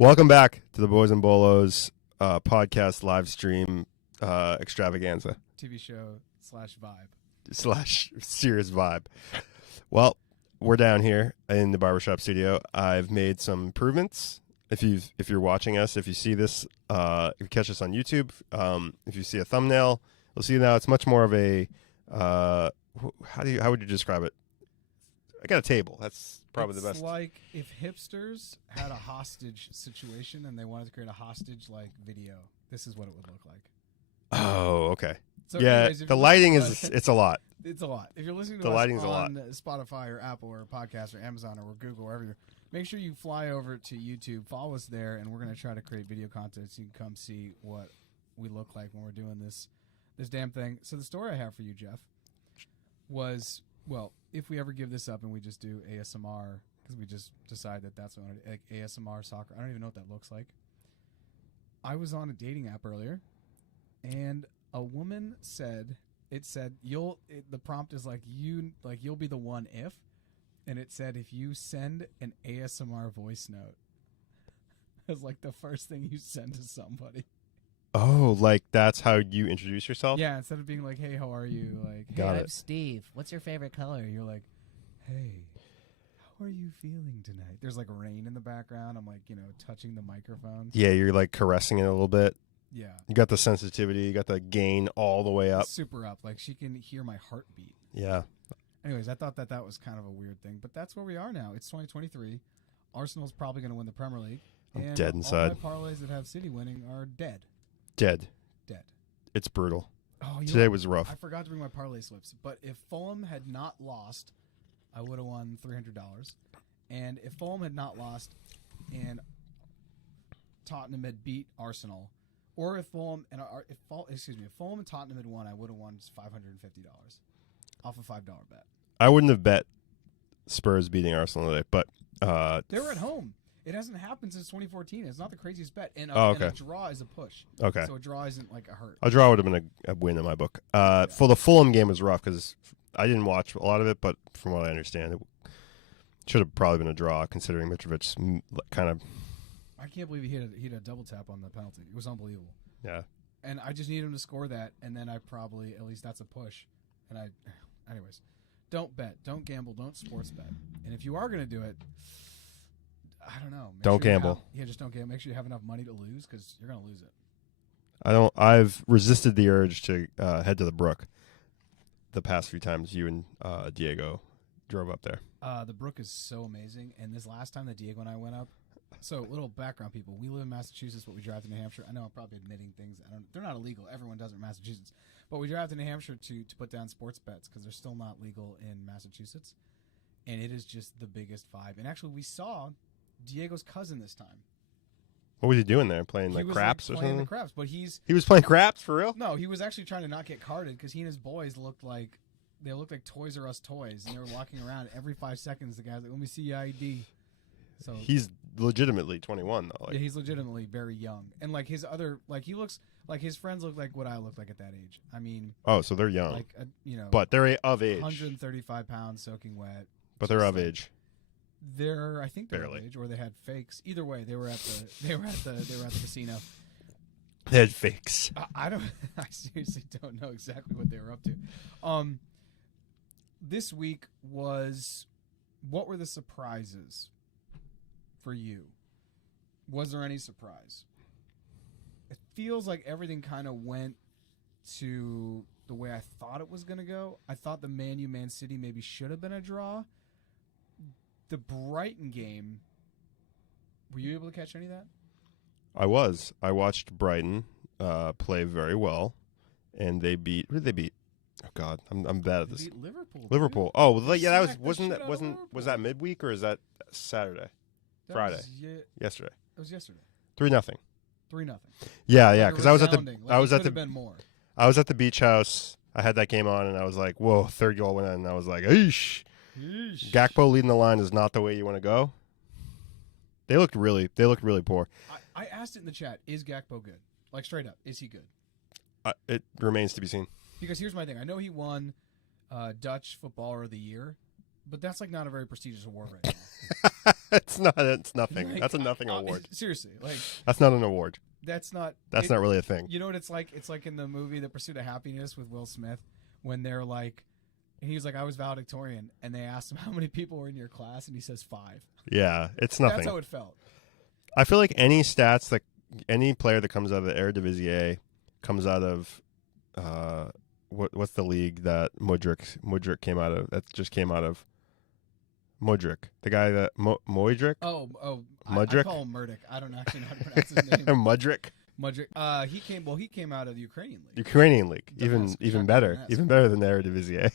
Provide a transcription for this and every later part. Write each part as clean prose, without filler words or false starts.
Welcome back to the Boys and Bolos podcast live stream extravaganza TV show / serious vibe. Well, we're down here in the barbershop studio. I've made some improvements. If you're watching us, if you see this, if you catch us on YouTube, if you see a thumbnail, you'll see now it's much more of a how would you describe it? I got a table. That's probably the best. It's like if hipsters had a hostage situation and they wanted to create a hostage like video. This is what it would look like. Oh, okay. So yeah, anyways, the lighting it's a lot. It's a lot. If you're listening to the us lighting's on a lot. Spotify or Apple or podcast or Amazon or Google, wherever you're, make sure you fly over to YouTube, follow us there, and we're going to try to create video content so you can come see what we look like when we're doing this damn thing. So the story I have for you, Jeff, was, well, if we ever give this up and we just do ASMR, because we just decide that that's what like ASMR soccer. I don't even know what that looks like. I was on a dating app earlier, and a woman said, the prompt is like you'll be the one if, and it said if you send an ASMR voice note as like the first thing you send to somebody. Oh, like that's how you introduce yourself? Yeah, instead of being like, hey, how are you? Like, hey, Got I'm it. Steve. What's your favorite color? You're like, hey, how are you feeling tonight? There's like rain in the background. I'm like, touching the microphone. Yeah, you're like caressing it a little bit. Yeah. You got the sensitivity, you got the gain all the way up. Super up. Like she can hear my heartbeat. Yeah. Anyways, I thought that was kind of a weird thing, but that's where we are now. It's 2023. Arsenal's probably going to win the Premier League. I'm dead inside. All my parlays that have City winning are dead. Dead. Dead. It's brutal. Oh, Today was rough. I forgot to bring my parlay slips, but if Fulham had not lost, I would have won $300. And if Fulham had not lost and Tottenham had beat Arsenal, or if Fulham and Tottenham had won, I would have won $550 off a $5 bet. I wouldn't have bet Spurs beating Arsenal today, but they were at home. It hasn't happened since 2014. It's not the craziest bet. And okay. And a draw is a push. Okay. So a draw isn't like a hurt. A draw would have been a win in my book. For the Fulham game was rough because I didn't watch a lot of it, but from what I understand, it should have probably been a draw considering Mitrovic's kind of. I can't believe he hit a double tap on the penalty. It was unbelievable. Yeah. And I just need him to score that, and then I probably, at least that's a push. Anyways, don't bet, don't gamble, don't sports bet. And if you are going to do it, I don't know. Don't gamble. Just don't gamble. Make sure you have enough money to lose because you're going to lose it. I've resisted the urge to head to the Brook the past few times you and Diego drove up there. The Brook is so amazing. And this last time that Diego and I went up, so little background people, we live in Massachusetts, but we drive to New Hampshire. I know I'm probably admitting things. They're not illegal. Everyone does it in Massachusetts. But we drive to New Hampshire to put down sports bets because they're still not legal in Massachusetts. And it is just the biggest vibe. And actually, we saw Diego's cousin this time. What was he doing there? Playing he was craps like or playing something? The craps, but he was playing craps for real? No, he was actually trying to not get carded because he and his boys looked like Toys R Us toys, and they were walking around every 5 seconds. The guy's like, "Let me see your ID." So he's legitimately 21 though. Yeah, he's legitimately very young, and like his he looks like his friends look like what I look like at that age. I mean, oh, so they're young, like but they're of age. 135 pounds, soaking wet. But they're of age. I think they're barely of age, or they had fakes. Either way, they were at the casino. They had fakes. I seriously don't know exactly what they were up to. This week what were the surprises for you? Was there any surprise? It feels like everything kind of went to the way I thought it was going to go. I thought the Man City maybe should have been a draw. The Brighton game, were you able to catch any of that? I was. I watched Brighton play very well, and they beat. Who did they beat? Oh God, I'm bad at this. They beat Liverpool. Liverpool. Dude. Oh, well, yeah, was that midweek or is that Saturday? Friday. Yesterday. It was yesterday. 3-0. 3-0. Yeah, because I was at I was at the beach house. I had that game on, and I was like, "Whoa, third goal went in," and I was like, "Eesh." Gakpo leading the line is not the way you want to go. They looked really poor. I asked it in the chat, is Gakpo good? Like straight up, is he good? It remains to be seen. Because here's my thing. I know he won Dutch Footballer of the Year, But that's like not a very prestigious award right now. It's not. It's nothing. Like, That's a nothing award. Seriously, like That's not an award. that's not. That's not really a thing. You know what it's like? It's like in the movie The Pursuit of Happiness with Will Smith when they're like, he was like, I was valedictorian, and they asked him how many people were in your class, and he says 5. Yeah, it's nothing. That's how it felt. I feel like any stats that any player that comes out of the Eredivisie comes out of what's the league that Mudryk came out of? That just came out of Mudryk, the guy that Mudryk. I call him Murdick. I don't actually know how to pronounce his name. Mudryk. He came out of the Ukrainian league. Ukrainian league, even better, even better than the Eredivisie.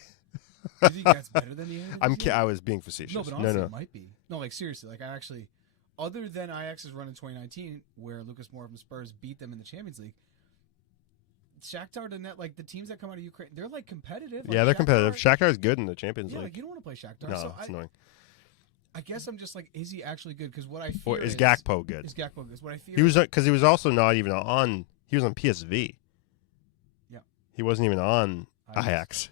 You think that's better than the Eredivisie? I was being facetious. No, but honestly, it might be. No, like seriously, like I actually, other than Ajax's run in 2019, where Lucas Moura from Spurs beat them in the Champions League, Shakhtar Donetsk, like the teams that come out of Ukraine, they're like competitive. Like, yeah, they're competitive. Shakhtar is good in the Champions League. Like you don't want to play Shakhtar. No, so it's annoying. I guess I'm just like, is he actually good? Because what I fear or is Gakpo good? Is Gakpo good? What I fear he was because he was also not even on. He was on PSV. Yeah, he wasn't even on Ajax.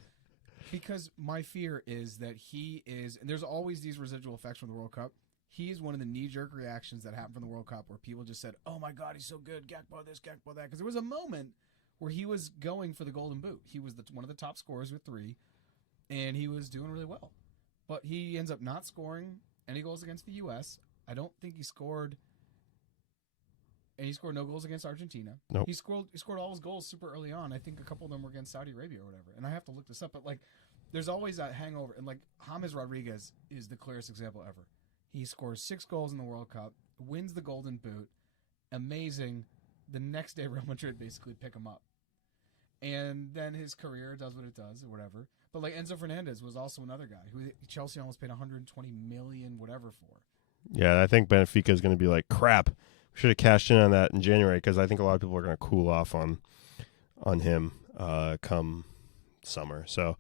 Because my fear is that he is, and there's always these residual effects from the World Cup. He is one of the knee-jerk reactions that happened from the World Cup where people just said, "Oh my God, he's so good, Gakpo this, Gakpo that." Because there was a moment where he was going for the Golden Boot. He was one of the top scorers with 3, and he was doing really well. But he ends up not scoring any goals against the U.S. I don't think he scored, and he scored no goals against Argentina. Nope. He scored all his goals super early on. I think a couple of them were against Saudi Arabia or whatever. And I have to look this up, but like, there's always that hangover. And like, James Rodriguez is the clearest example ever. He scores 6 goals in the World Cup, wins the Golden Boot, amazing. The next day, Real Madrid basically pick him up. And then his career does what it does or whatever. But like Enzo Fernandez was also another guy who Chelsea almost paid 120 million whatever for. Yeah, I think Benfica is going to be like, crap, we should have cashed in on that in January because I think a lot of people are going to cool off on him come summer. So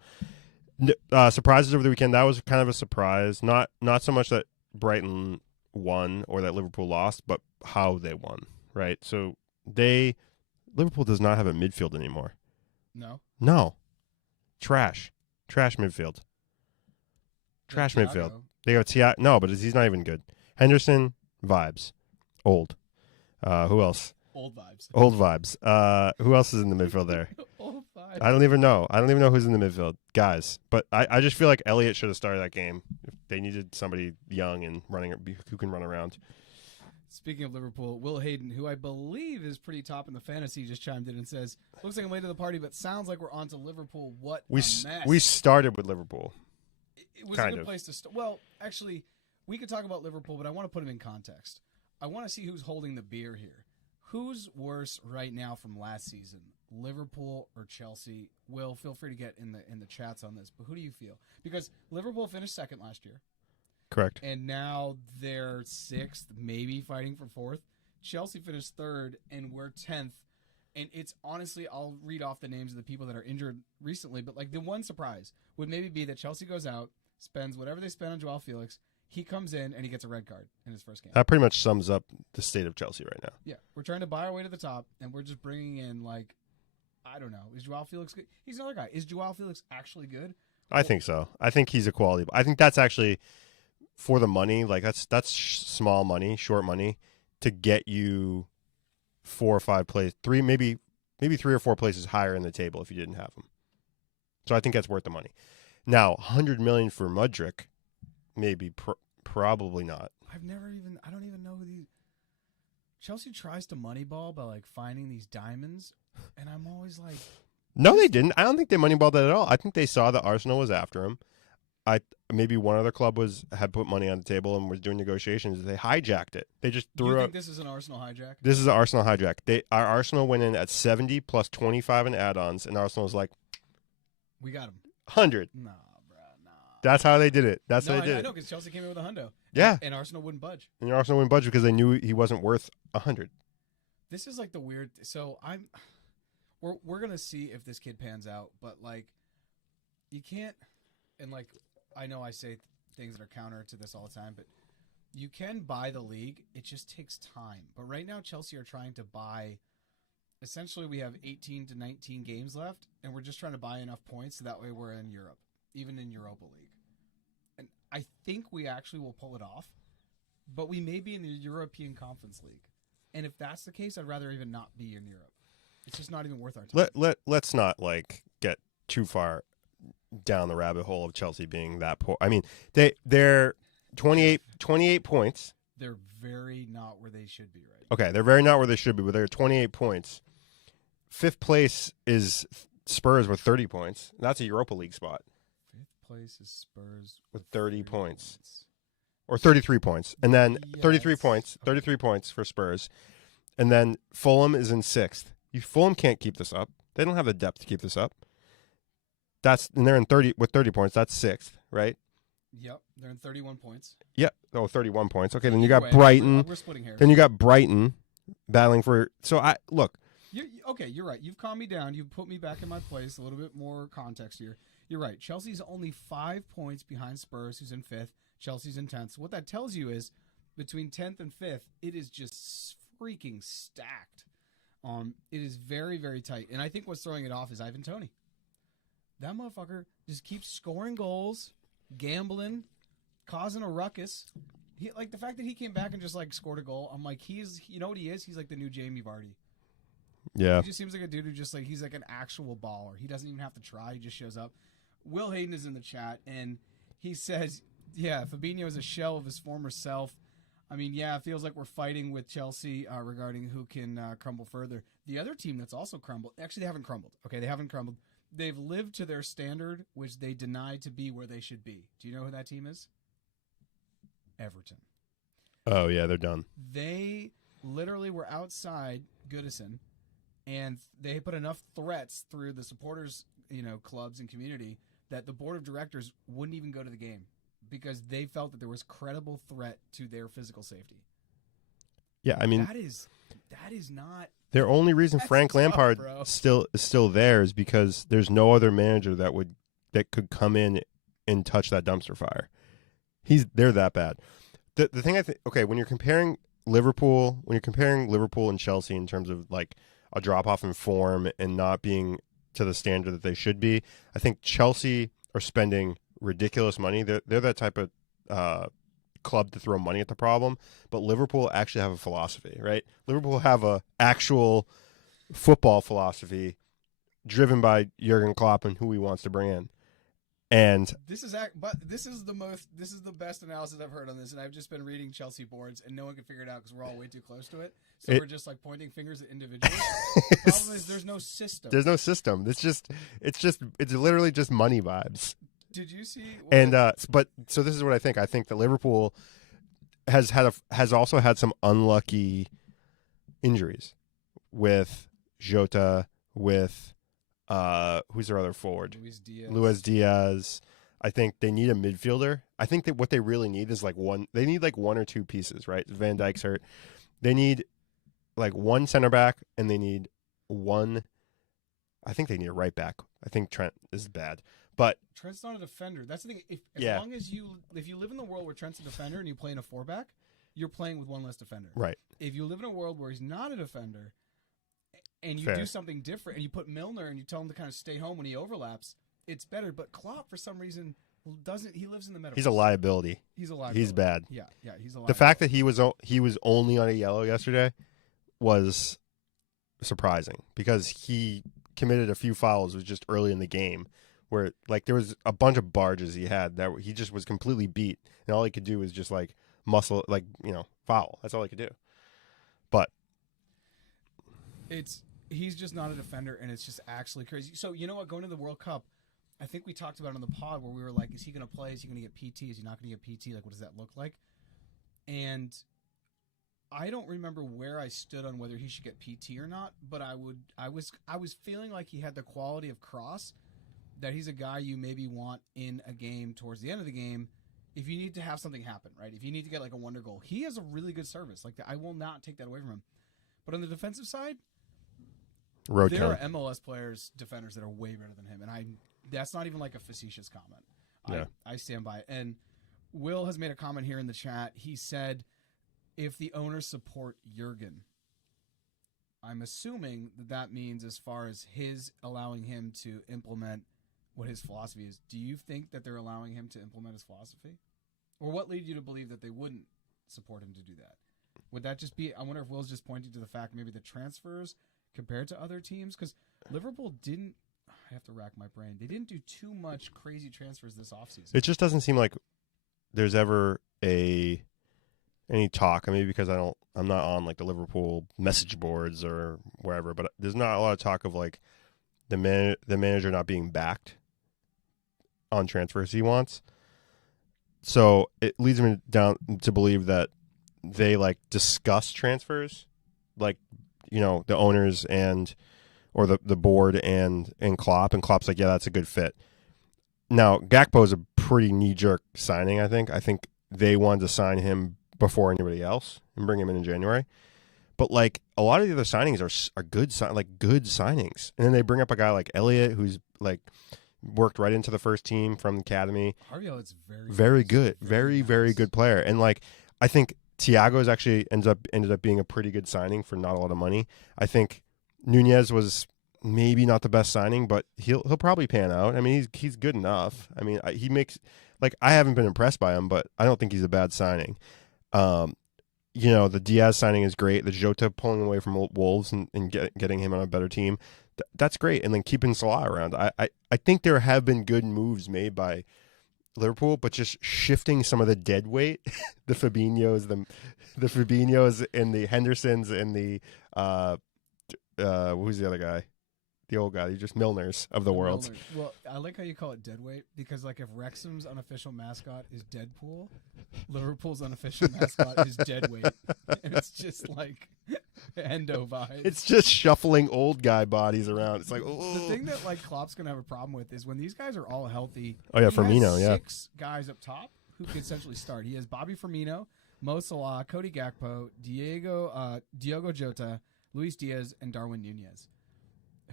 surprises over the weekend. That was kind of a surprise. Not so much that Brighton won or that Liverpool lost, but how they won, right? So Liverpool does not have a midfield anymore. No. Trash midfield. Trash midfield. They got Thiago. No, but he's not even good. Henderson, vibes. Old. Who else? Old vibes. Who else is in the midfield there? Old vibes. I don't even know who's in the midfield. Guys. But I just feel like Elliott should have started that game. If they needed somebody young and who can run around. Speaking of Liverpool, Will Hayden, who I believe is pretty top in the fantasy, just chimed in and says, "Looks like I'm late to the party, but sounds like we're on to Liverpool. What a mess." We started with Liverpool. It was a good place to start. Well, actually, we could talk about Liverpool, but I want to put him in context. I want to see who's holding the beer here. Who's worse right now from last season, Liverpool or Chelsea? Will, feel free to get in the chats on this, but who do you feel? Because Liverpool finished second last year. Correct. And now they're 6th, maybe fighting for 4th. Chelsea finished 3rd, and we're 10th. And it's honestly, I'll read off the names of the people that are injured recently, but like the one surprise would maybe be that Chelsea goes out, spends whatever they spend on Joao Felix. He comes in, and he gets a red card in his first game. That pretty much sums up the state of Chelsea right now. Yeah. We're trying to buy our way to the top, and we're just bringing in, like, I don't know. Is Joao Felix good? He's another guy. Is Joao Felix actually good? I think so. I think he's a quality. I think that's actually... for the money, like that's small money, short money to get you 4 or 5 places, maybe 3 or 4 places higher in the table if you didn't have him. So I think that's worth the money. Now, 100 million for Mudryk, maybe probably not. I don't even know who these. Chelsea tries to moneyball by like finding these diamonds, and I'm always like, no, they didn't. I don't think they moneyballed that at all. I think they saw that Arsenal was after him. Maybe one other club had put money on the table and was doing negotiations. They hijacked it. They just threw. Do you think this is an Arsenal hijack? This is an Arsenal hijack. Our Arsenal went in at 70 plus 25 in add-ons, and Arsenal was like, "We got him 100." Nah, bro, nah. That's how they did it. How they did it. I know because Chelsea came in with a hundo. Yeah, and Arsenal wouldn't budge. And Arsenal wouldn't budge because they knew he wasn't worth 100. This is like the weird. So we're gonna see if this kid pans out, but like, you can't, and like. I know I say things that are counter to this all the time, but you can buy the league. It just takes time. But right now, Chelsea are trying to buy. Essentially, we have 18 to 19 games left, and we're just trying to buy enough points so that way we're in Europe, even in Europa League. And I think we actually will pull it off, but we may be in the European Conference League. And if that's the case, I'd rather even not be in Europe. It's just not even worth our time. Let's not get too far down the rabbit hole of Chelsea being that poor. I mean, they're 28 points. They're very not where they should be, right? Okay, they're very not where they should be, but they're 28 points. Fifth place is Spurs with 30 points. That's a Europa League spot. Fifth place is Spurs with 30 points. Or 33 points. And then 33 points. 33 points for Spurs. And then Fulham is in sixth. Fulham can't keep this up. They don't have the depth to keep this up. And they're in 30 with 30 points. That's sixth, right? Yep, they're in 31 points. Yep. Oh, 31 points. Okay, then you got Brighton. We're splitting hairs. Then you got Brighton battling for. So look. Okay, you're right. You've calmed me down. You've put me back in my place. A little bit more context here. You're right. Chelsea's only 5 points behind Spurs, who's in fifth. Chelsea's in 10th. So what that tells you is between 10th and 5th, it is just freaking stacked. It is very, very tight. And I think what's throwing it off is Ivan Toney. That motherfucker just keeps scoring goals, gambling, causing a ruckus. The fact that he came back and just scored a goal, I'm like, you know what he is? He's like the new Jamie Vardy. Yeah. He just seems like a dude who just he's like an actual baller. He doesn't even have to try. He just shows up. Will Hayden is in the chat, and he says, yeah, Fabinho is a shell of his former self. I mean, yeah, it feels like we're fighting with Chelsea regarding who can crumble further. The other team that's also crumbled, actually they haven't crumbled. Okay, they haven't crumbled. They've lived to their standard, which they deny to be where they should be. Do you know who that team is? Everton. Oh, yeah, they're done. They literally were outside Goodison, and they put enough threats through the supporters, clubs and community that the board of directors wouldn't even go to the game because they felt that there was credible threat to their physical safety. Yeah, I mean that is not their only reason Frank Lampard is still there is because there's no other manager that could come in and touch that dumpster fire. They're that bad. The thing I think, okay, when you're comparing Liverpool and Chelsea in terms of a drop off in form and not being to the standard that they should be, I think Chelsea are spending ridiculous money. They're that type of club to throw money at the problem, but Liverpool actually have a philosophy, right? Liverpool have a actual football philosophy driven by Jurgen Klopp and who he wants to bring in. And this is the best analysis I've heard on this, and I've just been reading Chelsea boards, and no one can figure it out because we're all way too close to it. So we're just pointing fingers at individuals. The problem is there's no system. There's no system. It's literally just money vibes. Did you see? So this is what I think. I think that Liverpool has also had some unlucky injuries with Jota, with who's their other forward? Luis Diaz. I think they need a midfielder. I think that what they really need is one or two pieces, right? Van Dijk's hurt. They need one center back, and they need I think they need a right back. I think Trent is bad. But Trent's not a defender. That's the thing. If you live in the world where Trent's a defender and you play in a 4-back, you're playing with one less defender. Right. If you live in a world where he's not a defender and you do something different and you put Milner and you tell him to kind of stay home when he overlaps, it's better. But Klopp, for some reason, doesn't. He lives in the middle. He's a liability. He's bad. Yeah, he's a liability. The fact that he was only on a yellow yesterday was surprising because he committed a few fouls. It was just early in the game where there was a bunch of barges he had that he just was completely beat, and all he could do was just muscle, foul. That's all he could do. But he's just not a defender, and it's just actually crazy. So you know what? Going to the World Cup, I think we talked about it on the pod where we were like, is he going to play? Is he going to get PT? Is he not going to get PT? What does that look like? And I don't remember where I stood on whether he should get PT or not, but I was feeling like he had the quality of Cross, that he's a guy you maybe want in a game towards the end of the game if you need to have something happen, right? If you need to get a wonder goal. He has a really good service. I will not take that away from him. But on the defensive side, there are MLS players, defenders that are way better than him, and that's not even a facetious comment. Yeah. I stand by it. And Will has made a comment here in the chat. He said, if the owners support Jurgen, I'm assuming that means as far as his allowing him to implement what his philosophy is. Do you think that they're allowing him to implement his philosophy? Or what led you to believe that they wouldn't support him to do that? Would that just be? I wonder if Will's just pointing to the fact maybe the transfers compared to other teams, because Liverpool didn't. I have to rack my brain. They didn't do too much crazy transfers this offseason. It just doesn't seem like there's ever any talk. I mean, because I'm not on like the Liverpool message boards or wherever, but there's not a lot of talk of like the manager not being backed on transfers he wants. So it leads me down to believe that they like discuss transfers, like, you know, the owners or the board and Klopp, and Klopp's like, yeah, that's a good fit. Now, Gakpo is a pretty knee-jerk signing, I think. I think they wanted to sign him before anybody else and bring him in January. But, like, a lot of the other signings are good signings. And then they bring up a guy like Elliot, who's, like, worked right into the first team from the academy. Harvey Elliott's very good. Very good player. And, like, I think Thiago's actually ended up being a pretty good signing for not a lot of money. I think Nunez was maybe not the best signing, but he'll probably pan out. I mean, he's good enough. I mean, he makes, like, I haven't been impressed by him, but I don't think he's a bad signing. You know, the Diaz signing is great. The Jota pulling away from Wolves and getting him on a better team, that's great. And then keeping Salah around. I think there have been good moves made by Liverpool, but just shifting some of the dead weight, the Fabinhos and the Hendersons and the who's the other guy? The old guy, just Milners of the world. Milner. Well, I like how you call it deadweight, because like if Wrexham's unofficial mascot is Deadpool, Liverpool's unofficial mascot is Deadweight. And it's just like endo vibes. It's just shuffling old guy bodies around. It's like, oh. The thing that like Klopp's gonna have a problem with is when these guys are all healthy. Oh yeah, he Firmino, has yeah. 6 guys up top who could essentially start. He has Bobby Firmino, Mo Salah, Cody Gakpo, Diogo Jota, Luis Diaz, and Darwin Nunez.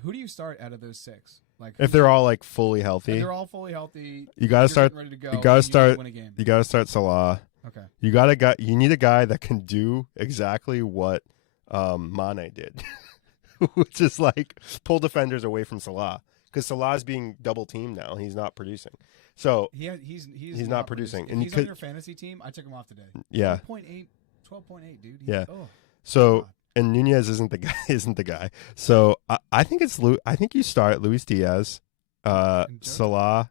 Who do you start out of those 6? Like, if they're all like fully healthy, they're all fully healthy. You gotta start. Ready to go, you gotta start. win a game. You gotta start Salah. Okay. You need a guy that can do exactly what Mane did, which is like pull defenders away from Salah, because Salah's being double teamed now. He's not producing. So he's not producing. If And he's on your fantasy team, I took him off today. Yeah. 12.8, dude. Yeah. So. And Nunez isn't the guy. So I think you start Luis Diaz, Salah,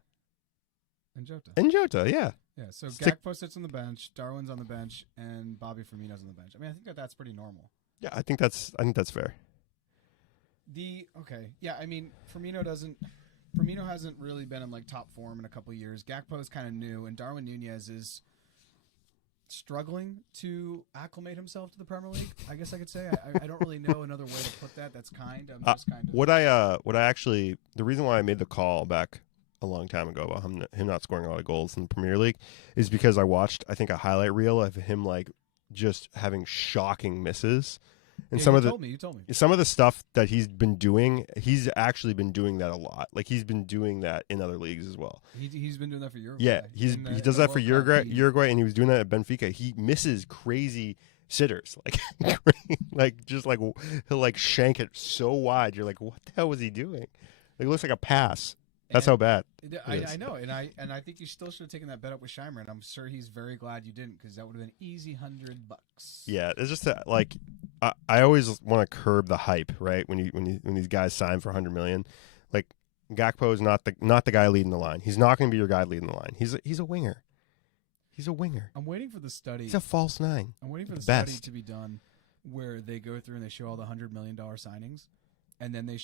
and Jota. Yeah. Yeah. So Gakpo sits on the bench, Darwin's on the bench, and Bobby Firmino's on the bench. I mean, I think that's pretty normal. Yeah, I think that's fair. Yeah. I mean, Firmino hasn't really been in like top form in a couple of years. Gakpo's kind of new, and Darwin Nunez is struggling to acclimate himself to the Premier League, I guess I could say. I don't really know another way to put that. That's kind. I'm just kind of. What I actually, the reason why I made the call back a long time ago about him not scoring a lot of goals in the Premier League is because I watched, I think, a highlight reel of him like just having shocking misses. And you told me. Some of the stuff that he's been doing, he's actually been doing that a lot. Like he's been doing that in other leagues as well. He's been doing that for Uruguay. Yeah, he does that for Uruguay, and he was doing that at Benfica. He misses crazy sitters, he'll like shank it so wide. You're like, what the hell was he doing? Like, it looks like a pass. That's how bad. I know, and I think you still should have taken that bet up with Scheimer, and I'm sure he's very glad you didn't, because that would have been easy $100. Yeah, it's just that, like, I always want to curb the hype, right? When these guys sign for $100 million, like Gakpo is not the guy leading the line. He's not going to be your guy leading the line. He's a winger. He's a winger. I'm waiting for the study. He's a false 9. I'm waiting for the study to be done, where they go through and they show all the $100 million signings, and then they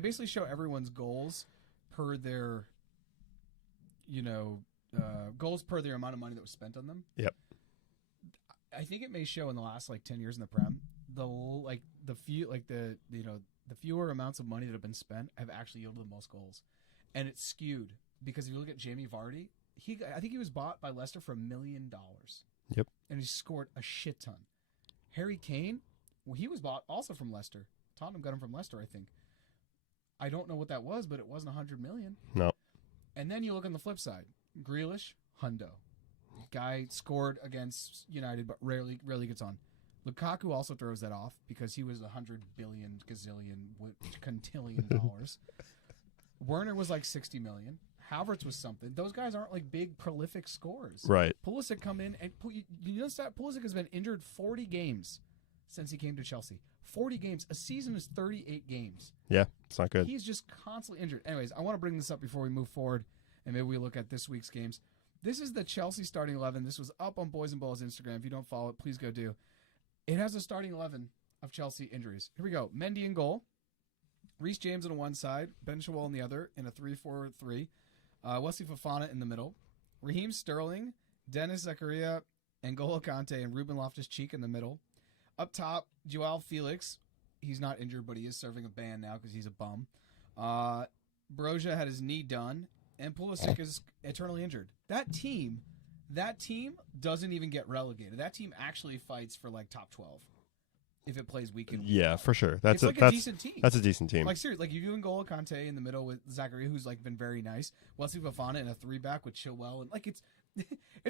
basically show everyone's goals per their, goals per their amount of money that was spent on them. Yep. I think it may show in the last 10 years in the Prem, the fewer amounts of money that have been spent have actually yielded the most goals, and it's skewed because if you look at Jamie Vardy, I think he was bought by Leicester for $1 million. Yep. And he scored a shit ton. Harry Kane, well, he was bought also from Leicester. Tottenham got him from Leicester, I think. I don't know what that was, but it wasn't $100 million. No. And then you look on the flip side. Grealish, hundo. Guy scored against United, but rarely gets on. Lukaku also throws that off because he was $100 billion, gazillion, quintillion dollars. Werner was like $60 million. Havertz was something. Those guys aren't like big, prolific scorers. Right. Pulisic come in and you notice that Pulisic has been injured 40 games since he came to Chelsea. 40 games. A season is 38 games. Yeah, it's not good. He's just constantly injured. Anyways, I want to bring this up before we move forward, and maybe we look at this week's games. This is the Chelsea starting 11. This was up on Boys and Bolos Instagram. If you don't follow it, please go do. It has a starting 11 of Chelsea injuries. Here we go. Mendy in goal. Reece James on one side. Ben Chilwell on the other in a 3-4-3. Wesley Fofana in the middle. Raheem Sterling, Dennis Zakaria, N'Golo Kante, and Ruben Loftus-Cheek in the middle. Up top, Joao Felix. He's not injured, but he is serving a ban now because he's a bum. Broja had his knee done, and Pulisic is eternally injured. That team doesn't even get relegated. That team actually fights for like top 12 if it plays week in week Yeah, out. for sure. It's like a decent team. That's a decent team. Like seriously, like you do N'Golo Kante in the middle with Zachary, who's like been very nice. Wesley Fofana in a 3-back with Chilwell, and like it's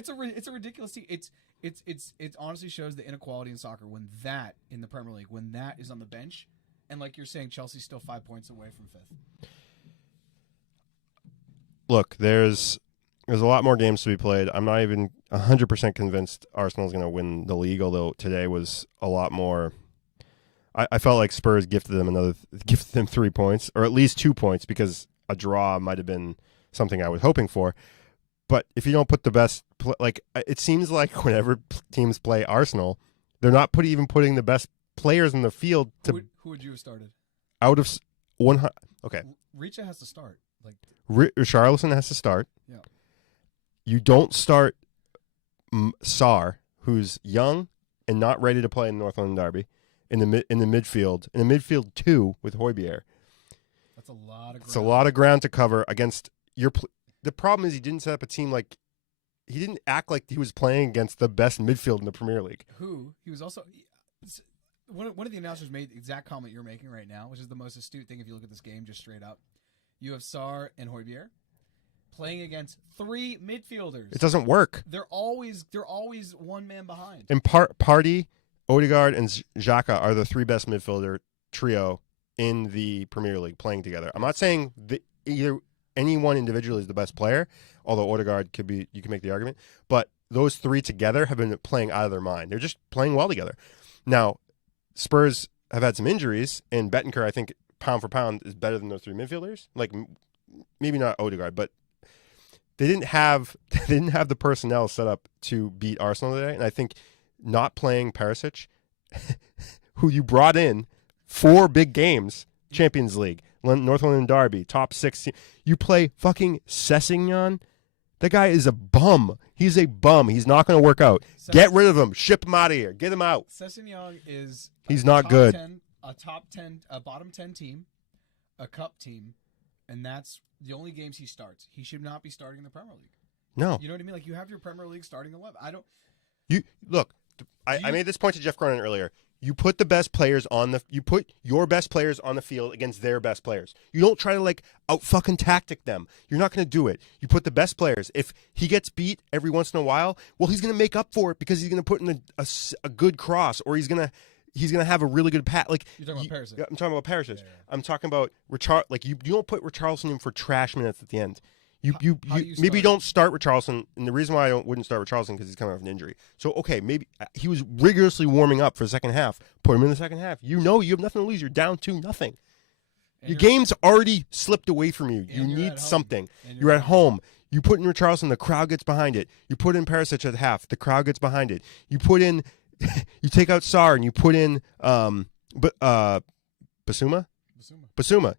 a ridiculous team. It honestly shows the inequality in soccer when that in the Premier League, when that is on the bench, and like you're saying, Chelsea's still 5 points away from 5th. Look, there's a lot more games to be played. I'm not even 100% convinced Arsenal's going to win the league, although today was a lot more. I felt like Spurs gifted them 3 points, or at least 2 points, because a draw might have been something I was hoping for. But if you don't put the best, like it seems like whenever teams play Arsenal, they're not even putting the best players in the field to. Who would you have started? Out of 100, okay. Richa has to start. Like Richarlison has to start. Yeah. You don't start Sarr, who's young and not ready to play in the North London Derby, in the midfield. In the midfield 2 with Højbjerg. That's a lot of ground. It's a lot of ground to cover against your. The problem is he didn't set up a team like. He didn't act like he was playing against the best midfield in the Premier League. He was also. One of the announcers made the exact comment you're making right now, which is the most astute thing if you look at this game just straight up. You have Sarr and Højbjerg playing against 3 midfielders. It doesn't work. They're always one man behind. And Partey, Odegaard, and Xhaka are the 3 best midfielder trio in the Premier League playing together. I'm not saying that either any one individual is the best player, although Odegaard could be. You can make the argument, but those 3 together have been playing out of their mind. They're just playing well together. Now, Spurs have had some injuries, and Betancourt, I think, pound for pound, is better than those 3 midfielders. Like maybe not Odegaard, but they didn't have the personnel set up to beat Arsenal today. And I think not playing Perisic, who you brought in 4 big games, Champions League, North London Derby, top 6, you play fucking Sessegnon. That guy is a bum. He's a bum. He's not going to work out. Get rid of him. Ship him out of here. Get him out. Sessegnon is he's not good. A bottom 10 team, a cup team, and that's the only games he starts. He should not be starting in the Premier League. No. You know what I mean? Like you have your Premier League starting 11. I made this point to Jeff Cronin earlier. You put your best players on the field against their best players. You don't try to like out fucking tactic them. You're not going to do it. You put the best players. If he gets beat every once in a while, well, he's going to make up for it because he's going to put in a good cross, or he's going to have a really good pat. Like you're talking about Perisic. I'm talking about Perisic. Yeah. I'm talking about Like you don't put Richarlison in for trash minutes at the end. You maybe don't start Richarlison, and the reason why I wouldn't start Richarlison because he's coming off an injury. So okay, maybe he was rigorously warming up for the second half. Put him in the second half. You have nothing to lose. You're down 2-0. Your game's already slipped away from you. You need something. You're at home. You put in Richarlison, the crowd gets behind it. You put in Perisic at half, the crowd gets behind it. You put in, you take out Sarr and you put in Basuma.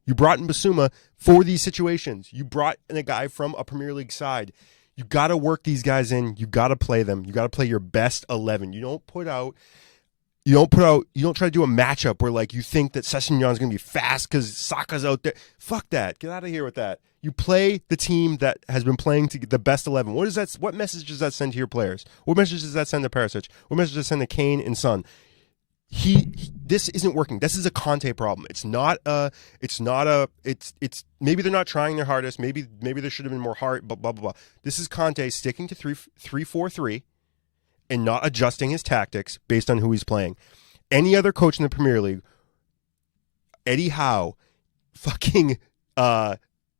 You brought in Basuma for these situations. You brought in a guy from a Premier League side. You got to work these guys in. You got to play them. You got to play your best 11. You don't try to do a matchup where like you think that Sessegnon's going to be fast because Saka's out there. Fuck that. Get out of here with that. You play the team that has been playing to get the best 11. What message does that send to your players? What message does that send to Perisic? What message does that send to Kane and Son? This isn't working. This is a Conte problem. It's maybe they're not trying their hardest. Maybe there should have been more heart, blah, blah, blah. This is Conte sticking to 3-4-3 and not adjusting his tactics based on who he's playing. Any other coach in the Premier League, Eddie Howe, fucking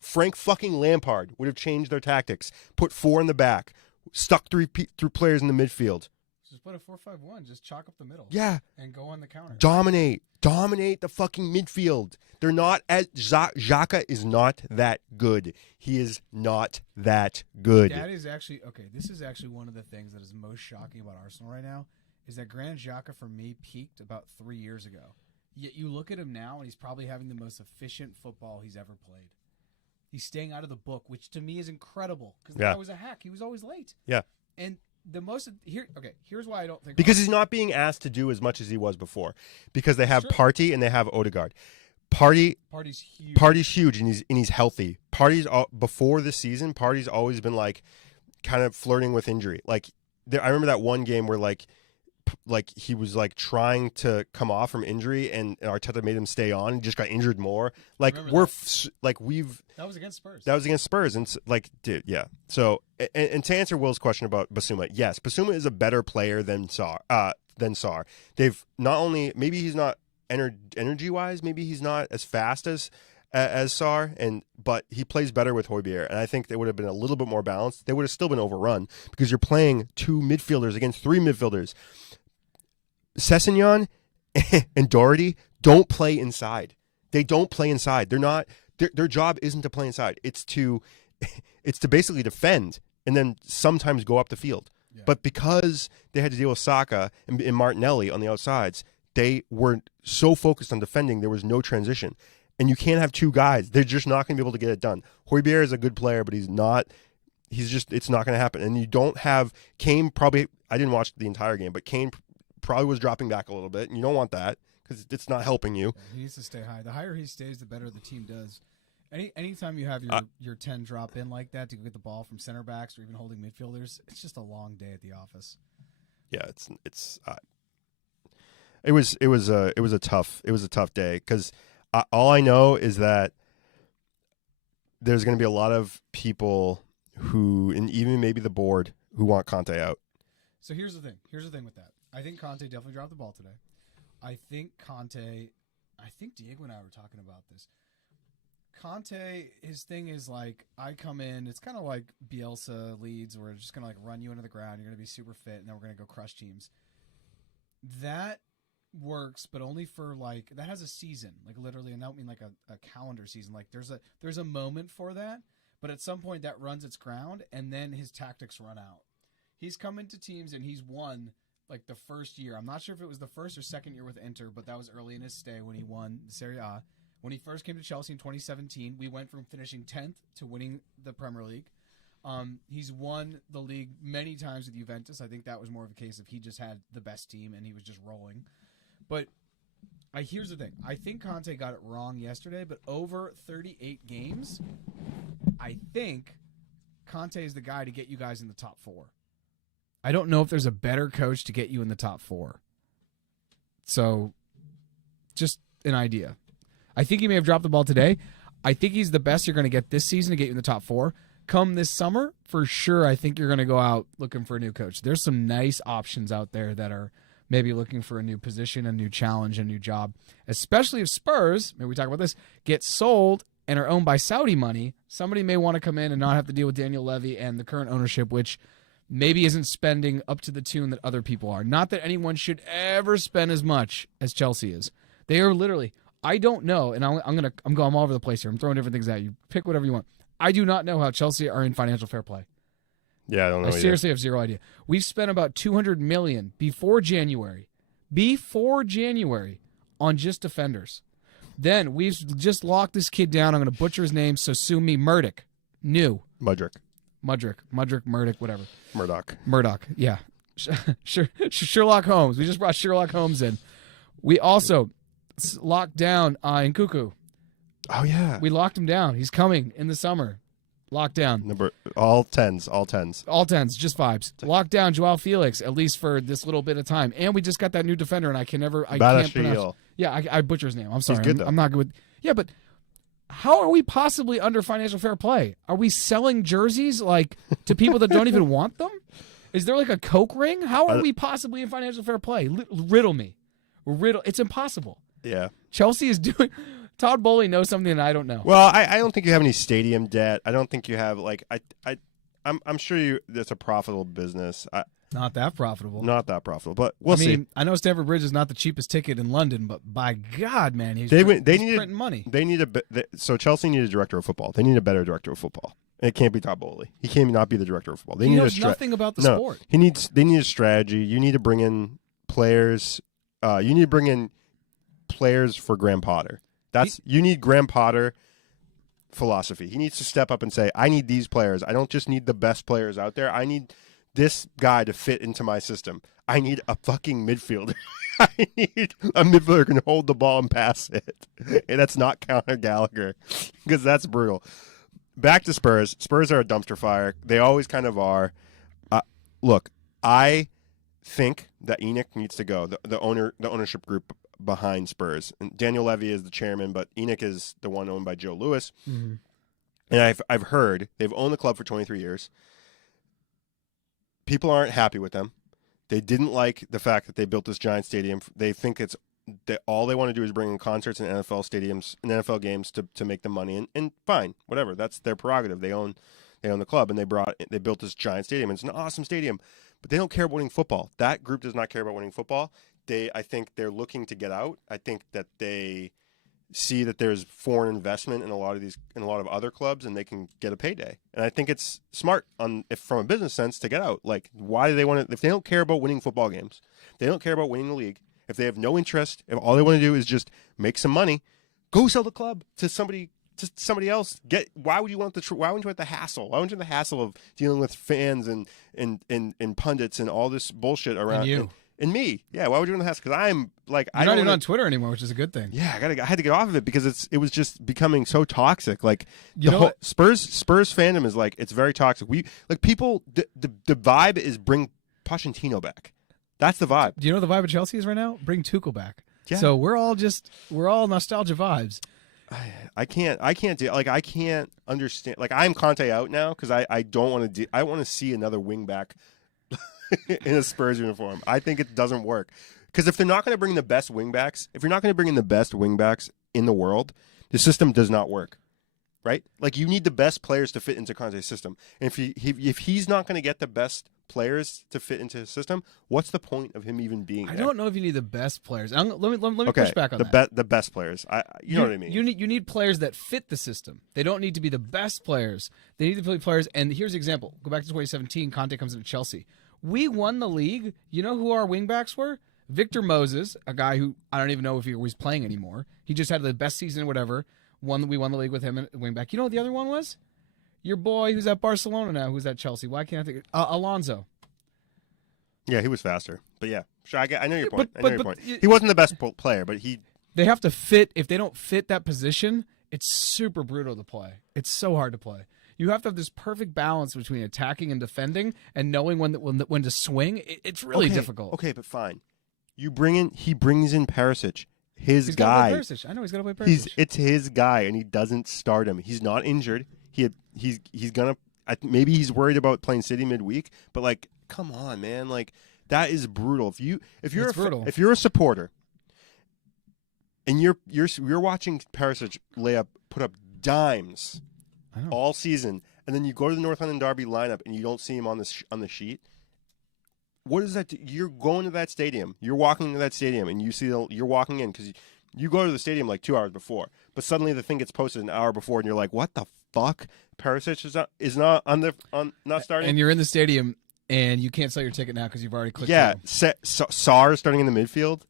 Frank fucking Lampard would have changed their tactics. Put 4 in the back. Stuck three players in the midfield. Just put a 4-5-1. Just chalk up the middle. Yeah. And go on the counter. Dominate the fucking midfield. They're not as Xhaka is not that good. He is not that good. That is actually okay. This is actually one of the things that is most shocking about Arsenal right now is that Granit Xhaka for me peaked about 3 years ago. Yet you look at him now and he's probably having the most efficient football he's ever played. He's staying out of the book, which to me is incredible because the guy was a hack. He was always late. Yeah. And the most here's why I don't think because he's not being asked to do as much as he was before because they have Partey and they have Odegaard. Partey's huge and he's healthy. Before this season, Partey's always been like kind of flirting with injury. Like I remember that one game where like he was like trying to come off from injury and Arteta made him stay on and just got injured more. Like that was against Spurs. That was against Spurs and like dude, yeah. So and to answer Will's question about Basuma, yes, Basuma is a better player than Sarr. They've not only maybe he's not energy wise, maybe he's not as fast as Sarr, but he plays better with Højbjerg, and I think they would have been a little bit more balanced. They would have still been overrun because you're playing 2 midfielders against 3 midfielders. Sessegnon and Doherty don't play inside. They don't play inside. They're not. Their job isn't to play inside. It's to basically defend and then sometimes go up the field. Yeah. But because they had to deal with Saka and Martinelli on the outsides, they were so focused on defending, there was no transition. And you can't have 2 guys. They're just not going to be able to get it done. Højbjerg is a good player, but he's not. It's not going to happen. And you don't have Kane probably. I didn't watch the entire game, but Kane probably was dropping back a little bit, and you don't want that because it's not helping you. Yeah, he needs to stay high. The higher he stays, the better the team does. Anytime you have your 10 drop in like that to get the ball from center backs or even holding midfielders, it's just a long day at the office. Yeah, it was a tough day because all I know is that there's going to be a lot of people who, and even maybe the board, who want Conte out. So here's the thing with that. I think Conte definitely dropped the ball today. I think Diego and I were talking about this. Conte, his thing is like, I come in, it's kind of like Bielsa Leeds, where we're just going to like run you into the ground, you're going to be super fit, and then we're going to go crush teams. That works, but only for like, that has a season, like literally, and I don't mean like a calendar season. Like there's a moment for that, but at some point that runs its ground, and then his tactics run out. He's come into teams and he's won like the first year. I'm not sure if it was the first or second year with Inter, but that was early in his stay when he won Serie A. When he first came to Chelsea in 2017, we went from finishing 10th to winning the Premier League. He's won the league many times with Juventus. I think that was more of a case of he just had the best team and he was just rolling. But here's the thing. I think Conte got it wrong yesterday, but over 38 games, I think Conte is the guy to get you guys in the top 4. I don't know if there's a better coach to get you in the top 4. So, just an idea. I think he may have dropped the ball today. I think he's the best you're going to get this season to get you in the top 4. Come this summer, for sure, I think you're going to go out looking for a new coach. There's some nice options out there that are maybe looking for a new position, a new challenge, a new job. Especially if Spurs, maybe we talk about this, get sold and are owned by Saudi money. Somebody may want to come in and not have to deal with Daniel Levy and the current ownership, which maybe isn't spending up to the tune that other people are. Not that anyone should ever spend as much as Chelsea is. They are literally, I don't know, and I'm all over the place here. I'm throwing different things at you. Pick whatever you want. I do not know how Chelsea are in financial fair play. Yeah, I don't know. I seriously have zero idea. We've spent about $200 million before January on just defenders. Then we've just locked this kid down. I'm going to butcher his name, so sue me. Murdoch. Mudryk, whatever. Murdoch, yeah. Sherlock Holmes. We just brought Sherlock Holmes in. We also locked down Nkuku. Oh, yeah. We locked him down. He's coming in the summer. Locked down. All tens, just vibes. Locked down Joao Felix, at least for this little bit of time. And we just got that new defender, and I can't pronounce. Yeah, I butcher his name. I'm sorry. He's good, though. I'm not good with. Yeah, but how are we possibly under financial fair play? Are we selling jerseys like to people that don't even want them? Is there like a Coke ring? How are we possibly in financial fair play? Riddle me. It's impossible. Yeah. Chelsea is doing. Todd Bowley knows something that I don't know. Well, I don't think you have any stadium debt. I don't think you have I'm sure that's a profitable business. Not that profitable. Not that profitable, but we'll see. I know Stamford Bridge is not the cheapest ticket in London, but by God, man, he's printing money. They need so Chelsea need a director of football. They need a better director of football. And it can't be Todd Bowley. He can't not be the director of football. He knows nothing about the sport. They need a strategy. You need to bring in players. You need to bring in players for Graham Potter. You need Graham Potter philosophy. He needs to step up and say, I need these players. I don't just need the best players out there. I need this guy to fit into my system. I need a fucking midfielder. I need a midfielder who can hold the ball and pass it. And that's not Conor Gallagher, because that's brutal. Back to Spurs. Spurs are a dumpster fire. They always kind of are. Look, I think that Enoch needs to go. The ownership group behind Spurs. And Daniel Levy is the chairman, but Enoch is the one owned by Joe Louis. Mm-hmm. And I've heard they've owned the club for 23 years. People aren't happy with them. They didn't like the fact that they built this giant stadium. They think all they want to do is bring in concerts in NFL stadiums and NFL games to make them money. And fine, whatever. That's their prerogative. They own the club, and they built this giant stadium. It's an awesome stadium, but they don't care about winning football. That group does not care about winning football. I think they're looking to get out. I think that they see that there's foreign investment in a lot of other clubs, and they can get a payday. And I think it's smart from a business sense to get out. Like, why do they want to? If they don't care about winning football games, they don't care about winning the league. If they have no interest, if all they want to do is just make some money, go sell the club to somebody else. Why would you want the hassle? Why wouldn't you want the hassle of dealing with fans and pundits and all this bullshit around and you? And me, yeah. Why would you want the hassle? Because I'm like, you're not even on Twitter anymore, which is a good thing. Yeah, I had to get off of it because it was just becoming so toxic. Like the whole Spurs fandom is like, it's very toxic. People. The vibe is bring Pochettino back. That's the vibe. Do you know what the vibe of Chelsea is right now? Bring Tuchel back. Yeah. So we're all nostalgia vibes. I can't understand. Like, I'm Conte out now because I don't want to. I want to see another wing back in a Spurs uniform. I think it doesn't work because if they're not going to bring the best wing backs, if you're not going to bring in the best wing backs in the world, the system does not work. Right? Like, you need the best players to fit into Conte's system. And if he's not going to get the best players to fit into his system, what's the point of him even being there? I don't know if you need the best players. Let me push back on that. The best players. You know what I mean? You need players that fit the system. They don't need to be the best players. They need to be players. And here's an example. Go back to 2017. Conte comes into Chelsea. We won the league. You know who our wingbacks were? Victor Moses, a guy who I don't even know if he was playing anymore. He just had the best season or whatever. We won the league with him at wingback. You know what the other one was? Your boy who's at Barcelona now, who's at Chelsea. Why can't I think? Alonso. Yeah, he was faster. But yeah, sure, I know your point. I know your point. He wasn't the best player, but They have to fit. If they don't fit that position, it's super brutal to play. It's so hard to play. You have to have this perfect balance between attacking and defending, and knowing when to swing. It's really difficult. Okay, but fine. He brings in Perisic. He's guy. I know he's got to play Perisic. It's his guy, and he doesn't start him. He's not injured. He's gonna. Maybe he's worried about playing City midweek, but like, come on, man! Like, that is brutal. If you're a supporter, and you're watching Perisic put up dimes all season, and then you go to the North London Derby lineup and you don't see him on the sheet. What is that? You're going to that stadium. You're walking to that stadium, and you're walking in because you go to the stadium like 2 hours before, but suddenly the thing gets posted an hour before, and you're like, "What the fuck? Perisic is not not starting." And you're in the stadium, and you can't sell your ticket now because you've already clicked. Yeah, Sarr starting in the midfield.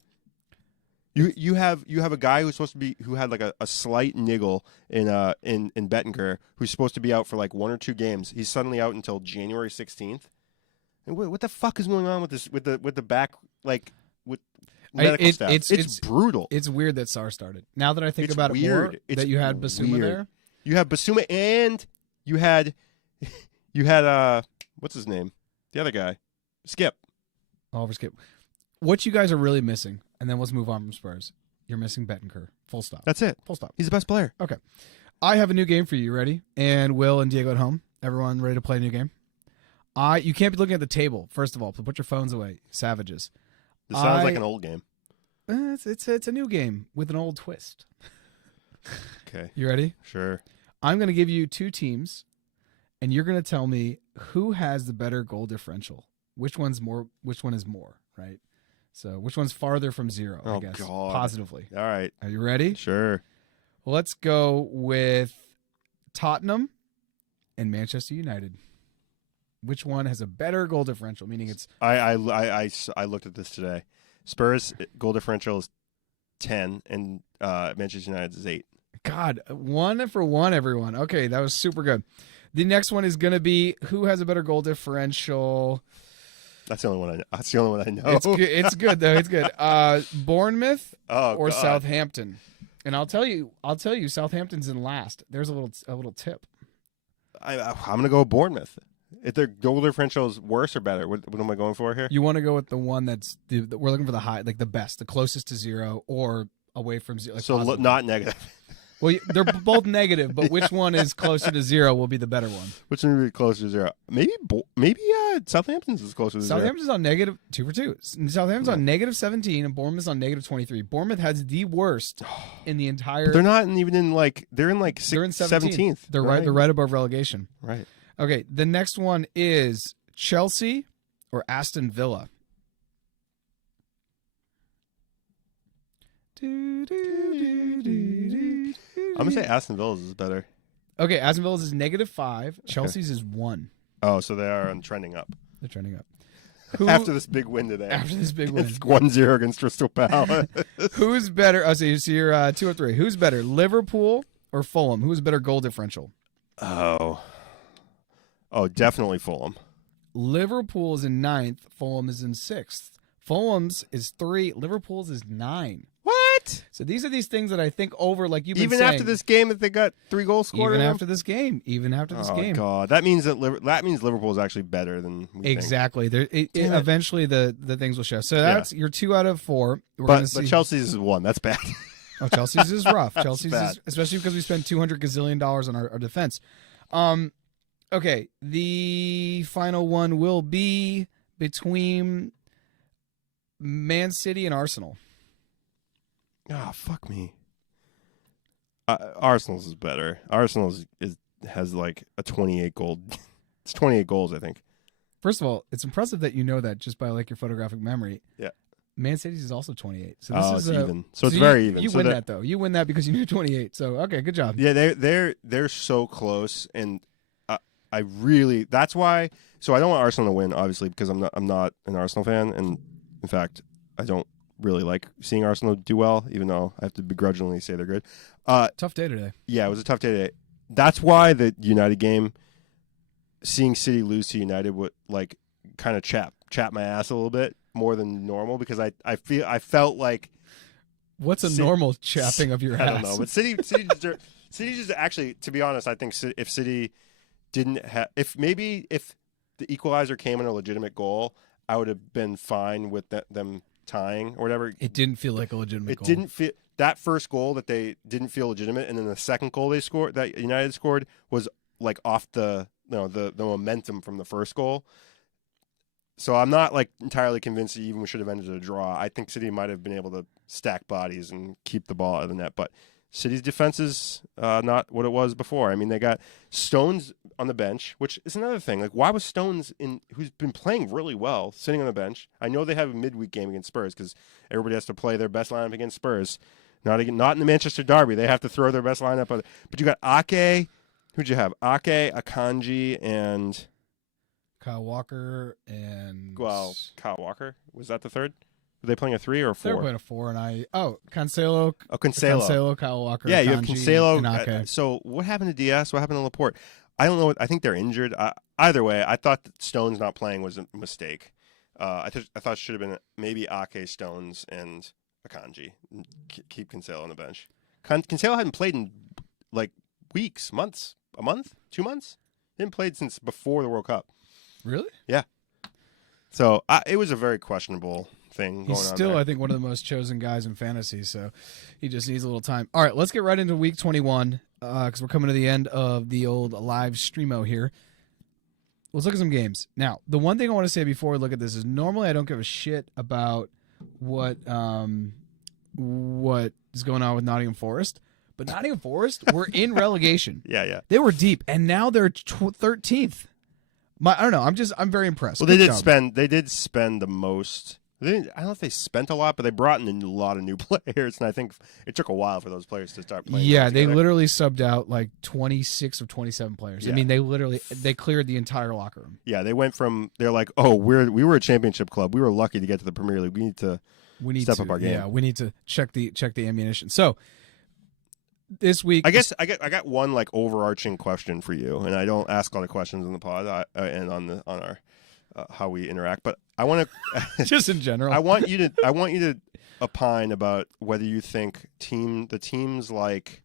You have a guy who had like a slight niggle in Bettinger, who's supposed to be out for like 1 or 2 games. He's suddenly out until January 16th. And what the fuck is going on with this with the back, like, with medical staff? It's brutal. It's weird that Sarr started. Now that I think about it more, that you had Basuma there. You have Basuma, and you had what's his name? The other guy, Skip. Oliver Skip. What you guys are really missing, and then let's move on from Spurs. You're missing Bettinger. Full stop. That's it. Full stop. He's the best player. Okay. I have a new game for you. You ready? And Will and Diego at home. Everyone ready to play a new game? You can't be looking at the table, first of all. Put your phones away, savages. This sounds like an old game. It's a new game with an old twist. Okay. You ready? Sure. I'm going to give you 2 teams, and you're going to tell me who has the better goal differential. Which one is more, right? So which one's farther from 0, I guess, God. positively. All right. Are you ready? Sure. Well, let's go with Tottenham and Manchester United. Which one has a better goal differential? Meaning it's... I looked at this today. Spurs goal differential is 10, and Manchester United is 8. God, 1 for 1, everyone. Okay, that was super good. The next one is going to be who has a better goal differential. That's the only one I know. That's the only one I know. It's good though. It's good. Bournemouth or God. Southampton. And I'll tell you, Southampton's in last. There's a little tip. I'm gonna go with Bournemouth. If their goal differential is worse or better, what am I going for here? You want to go with the one that's we're looking for the high, like the best, the closest to 0, or away from 0. Like so not negative. Well, they're both negative, but which one is closer to 0 will be the better one. Which one would be closer to 0? Maybe Southampton's is closer to 0. Southampton's on negative 2 for 2. Southampton's on negative 17, and Bournemouth's on negative 23. Bournemouth has the worst in the entire. But they're not even in they're in like they're in 17th. They're right. They're right above relegation. Right. Okay. The next one is Chelsea or Aston Villa. I'm gonna say Aston Villa's is better. Okay, Aston Villa's is negative 5. Chelsea's is 1. Oh, so they are trending up. They're trending up. After this big win today. After this big win. It's 1-0 against Crystal Palace. Who's better? Oh, so you're 2 or 3. Who's better, Liverpool or Fulham? Who's better goal differential? Oh, definitely Fulham. Liverpool is in 9th. Fulham is in 6th. Fulham's is 3. Liverpool's is 9. What? So these are these things that I think over, like you've been even saying. after this game that they got 3 goals scored. Even in after this game. Oh God, that means Liverpool is actually better than we exactly. think. Eventually the things will show. So that's your 2 out of 4. But Chelsea's is 1. That's bad. Oh, Chelsea's is rough. Chelsea's bad. is, especially because we spent $200 gazillion on our defense. Okay, the final one will be between Man City and Arsenal. Oh, fuck me. Arsenal's is better. Arsenal's has like a 28 goal. It's 28 goals, I think. First of all, it's impressive that you know that just by like your photographic memory. Yeah. Man City's is also 28. So this is it's even. So it's very even. You so win that though. You win that because you knew 28. So okay, good job. Yeah, they're so close, and I really that's why. So I don't want Arsenal to win, obviously, because I'm not an Arsenal fan, and in fact, I don't really like seeing Arsenal do well, even though I have to begrudgingly say they're good. Tough day today. Yeah, it was a tough day today. That's why the United game, seeing City lose to United would like kind of chap my ass a little bit more than normal, because I felt like what's a normal chapping of your ass? I don't know, but City just actually, to be honest, I think if City didn't have if the equalizer came in a legitimate goal, I would have been fine with them tying or whatever. It didn't feel like a legitimate goal. It didn't feel that first goal that they didn't feel legitimate, and then the second goal they scored that United scored was like off the momentum from the first goal. So I'm not like entirely convinced that even we should have ended a draw. I think City might have been able to stack bodies and keep the ball out of the net, but City's defense is not what it was before. I mean, they got Stones on the bench, which is another thing. Like, why was Stones, who's been playing really well, sitting on the bench? I know they have a midweek game against Spurs because everybody has to play their best lineup against Spurs. Not in the Manchester Derby. They have to throw their best lineup. But you got Ake. Who'd you have? Ake, Akanji, and Kyle Walker and Kyle Walker. Was that the third? Were they playing a 3 or a 4? They were playing a 4, and Cancelo. Oh, Cancelo, Kyle Walker. Yeah, Akanji, you have Cancelo. and Ake. So what happened to Diaz? What happened to Laporte? I don't know. I think they're injured. Either way, I thought that Stones not playing was a mistake. I thought it should have been maybe Ake, Stones, and Akanji. Keep Cancelo on the bench. Cancelo hadn't played in like weeks, months, a month, 2 months. He hadn't played since before the World Cup. Really? Yeah. So it was a very questionable thing going on. He's still, there. I think, one of the most chosen guys in fantasy, so he just needs a little time. All right, let's get right into week 21 because we're coming to the end of the old live streamo here. Let's look at some games. Now, the one thing I want to say before we look at this is normally I don't give a shit about what is going on with Nottingham Forest, But Nottingham Forest were in relegation. Yeah. They were deep, and now they're 13th. I don't know. I'm very impressed. Well, they did spend the most. I don't know if they spent a lot, but they brought in a lot of new players, and I think it took a while for those players to start playing. Yeah, they literally subbed out like 26 of 27 players. Yeah. I mean, they cleared the entire locker room. Yeah, they went from they're like, oh, we were a championship club. We were lucky to get to the Premier League. We need to step up our game. Yeah, we need to check the ammunition. So this week, I guess I got one like overarching question for you, and I don't ask a lot of questions in the pod and on our how we interact, but I want to just in general. I want you to opine about whether you think the teams like,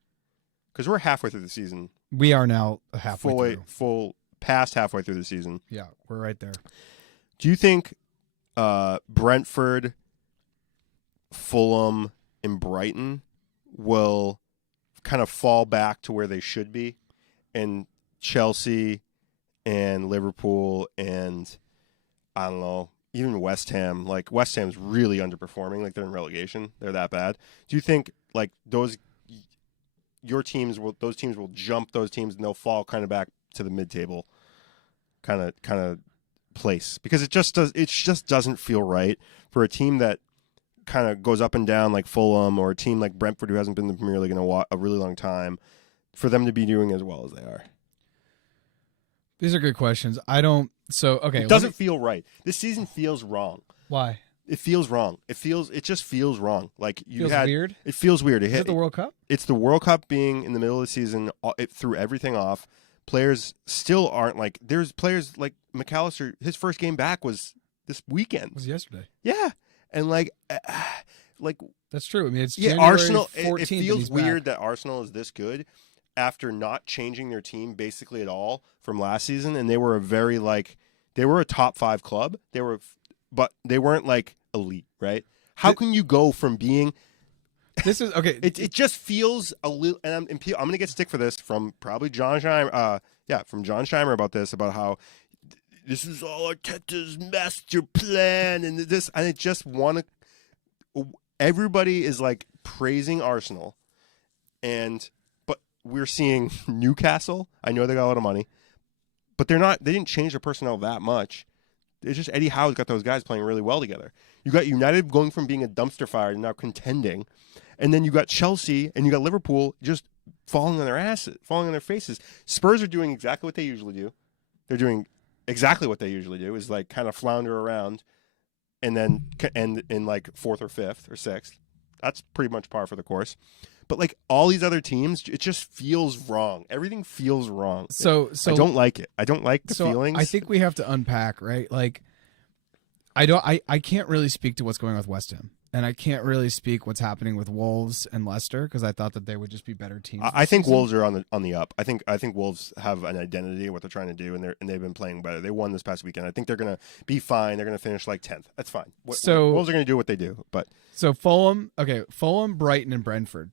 because we're halfway through the season. We are now halfway through. Past halfway through the season. Yeah, we're right there. Do you think Brentford, Fulham, and Brighton will kind of fall back to where they should be, and Chelsea and Liverpool and I don't know, even West Ham, like West Ham's really underperforming, like they're in relegation, they're that bad. Do you think like those teams will jump those teams and they'll fall kind of back to the mid-table kind of place? Because it just doesn't feel right for a team that kind of goes up and down like Fulham, or a team like Brentford who hasn't been in the Premier League in a really long time, for them to be doing as well as they are. These are good questions. It doesn't feel right. This season feels wrong. Why? It feels wrong. It just feels wrong. Like weird. It feels weird. Is it the World Cup? It's the World Cup being in the middle of the season. It threw everything off. Players still aren't like. There's players like McAllister. His first game back was this weekend. It was yesterday. Yeah, and like that's true. I mean, it's yeah. January Arsenal. 14th It feels weird back. that Arsenal is this good after not changing their team basically at all from last season, and they were a top 5 club. But they weren't like elite, right? How can you go from being? This is okay. It just feels a little, and I'm going to get stick for this from probably John Scheimer. From John Scheimer about how this is all Arteta's master plan, and this, and I just want to. Everybody is like praising Arsenal, but we're seeing Newcastle. I know they got a lot of money, but they didn't change their personnel that much. It's just Eddie Howe's got those guys playing really well together. You got United going from being a dumpster fire to now contending, and then you got Chelsea and you got Liverpool just falling on their faces. Spurs are doing exactly what they usually do. They're doing exactly what they usually do, is like kind of flounder around and then end in like 4th or 5th or 6th. That's pretty much par for the course. But like all these other teams, it just feels wrong. Everything feels wrong. So I don't like it. I don't like the feelings. I think we have to unpack, right? Like, I can't really speak to what's going on with West Ham, and I can't really speak what's happening with Wolves and Leicester, because I thought that they would just be better teams. I think Wolves are on the up. I think Wolves have an identity of what they're trying to do, and they've been playing better. They won this past weekend. I think they're going to be fine. They're going to finish like 10th. That's fine. Wolves are going to do what they do. But so Fulham, Brighton, and Brentford.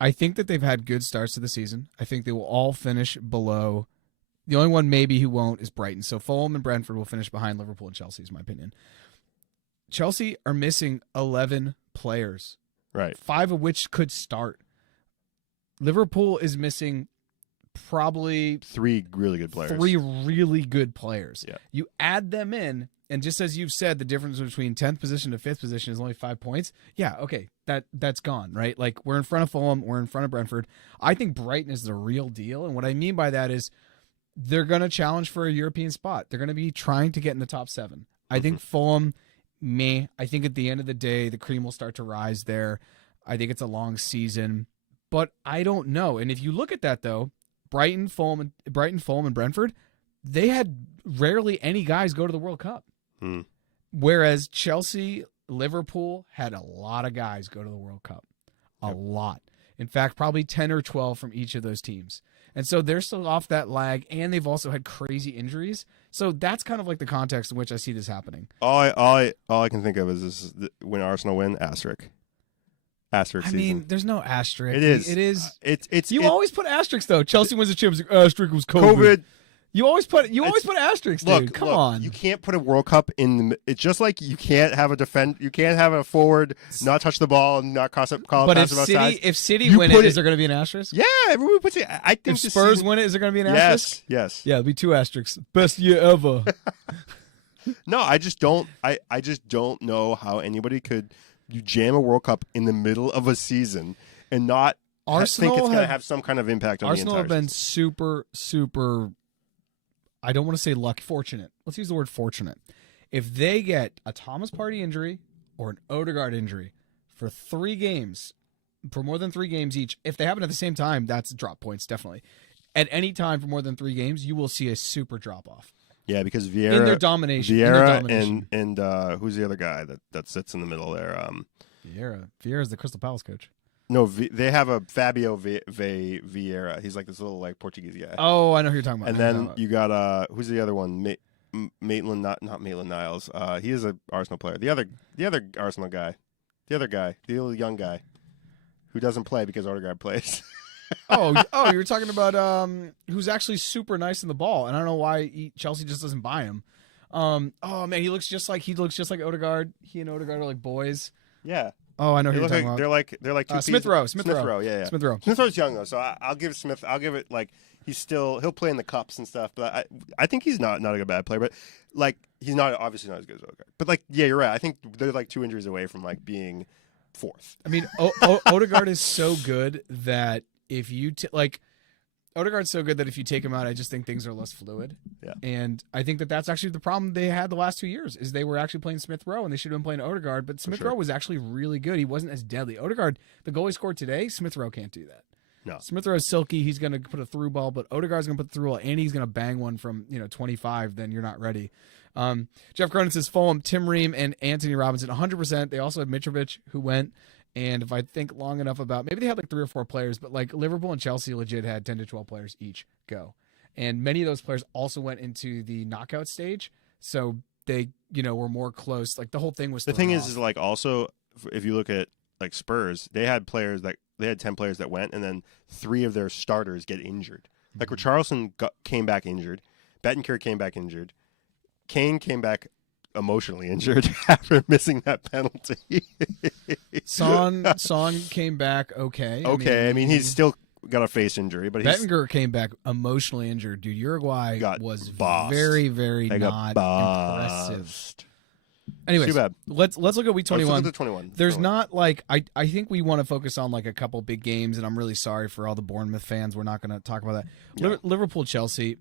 I think that they've had good starts to the season. I think they will all finish below. The only one maybe who won't is Brighton. So Fulham and Brentford will finish behind Liverpool and Chelsea, is my opinion. Chelsea are missing 11 players, right, 5 of which could start. Liverpool is missing probably 3 really good players. 3 really good players. Yeah. You add them in, and just as you've said, the difference between 10th position to 5th position is only 5 points. Yeah, okay, that's gone, right? Like, we're in front of Fulham, we're in front of Brentford. I think Brighton is the real deal, and what I mean by that is they're going to challenge for a European spot. They're going to be trying to get in the top 7. I think Fulham, I think at the end of the day, the cream will start to rise there. I think it's a long season, but I don't know. And if you look at that, though, Brighton, Fulham, and Brentford, they had rarely any guys go to the World Cup. Whereas Chelsea, Liverpool had a lot of guys go to the World Cup. A lot. In fact, probably 10 or 12 from each of those teams. And so they're still off that lag, and they've also had crazy injuries. So that's kind of like the context in which I see this happening. All I can think of is when Arsenal win, asterisk. Asterisk season. I mean, there's no asterisk. It is. It is. It's. You always put asterisks, though. Chelsea wins the Champions League. Asterisk was COVID. You always put asterisks, dude. Come on. You can't put a World Cup in. It's just like you can't have a forward not touch the ball and not call but pass about size. if City win it, is there going to be an asterisk? Yeah, everyone puts it. I think if Spurs win it, is there going to be an asterisk? Yes. Yeah, it'll be 2 asterisks. Best year ever. No, I just don't. I just don't know how anybody could jam a World Cup in the middle of a season and not think it's going to have some kind of impact on Arsenal the entire have been super, super. I don't want to say lucky, fortunate. Let's use the word fortunate. If they get a Thomas Partey injury or an Odegaard injury for 3 games, for more than 3 games each, if they happen at the same time, that's drop points, definitely. At any time for more than 3 games, you will see a super drop-off. Yeah, because Vieira, in their domination. And who's the other guy that sits in the middle there? Vieira's the Crystal Palace coach. No, they have a Fabio Vieira. He's like this little Portuguese guy. Oh, I know who you're talking about. And then you got who's the other one? Maitland, not Maitland Niles. He is an Arsenal player. The other Arsenal guy, the little young guy, who doesn't play because Odegaard plays. you were talking about who's actually super nice in the ball, and I don't know why Chelsea just doesn't buy him. Oh man, he looks just like Odegaard. He and Odegaard are like boys. Yeah. Oh, I know who you're talking about. They're like two Smith Rowe. Yeah. Smith Rowe. Smith Rowe's young though, so I'll give it like he'll play in the cups and stuff. But I think he's not a bad player, but like he's obviously not as good as Odegaard. But like you're right. I think they're like 2 injuries away from like being 4th. I mean, Odegaard is so good that if you Odegaard's so good that if you take him out, I just think things are less fluid. Yeah. And I think that's actually the problem they had the last 2 years is they were actually playing Smith Rowe and they should have been playing Odegaard, but Smith Rowe was actually really good. He wasn't as deadly. Odegaard, the goal he scored today, Smith Rowe can't do that. No. Smith Rowe is silky. He's going to put a through ball, but Odegaard's going to put the through ball and he's going to bang one from 25. Then you're not ready. Jeff Cronin says Fulham, Tim Ream, and Anthony Robinson 100%. They also had Mitrovic who went. And if I think long enough about, maybe they had like 3 or 4 players, but like Liverpool and Chelsea legit had 10 to 12 players each go. And many of those players also went into the knockout stage. So they, were more close. Like the whole thing was. The thing is like also, if you look at like Spurs, they had 10 players that went, and then 3 of their starters get injured. Like Richarlison came back injured. Bentancur came back injured. Kane came back emotionally injured after missing that penalty. Son came back okay. I mean he's still got a face injury, but Bentancur came back emotionally injured. Dude, Uruguay was very, very not impressive. Anyways, too bad. Let's look at week 21. Let's look at the 21. There's not like I think we want to focus on like a couple big games, and I'm really sorry for all the Bournemouth fans. We're not going to talk about that. Yeah. Liverpool Chelsea.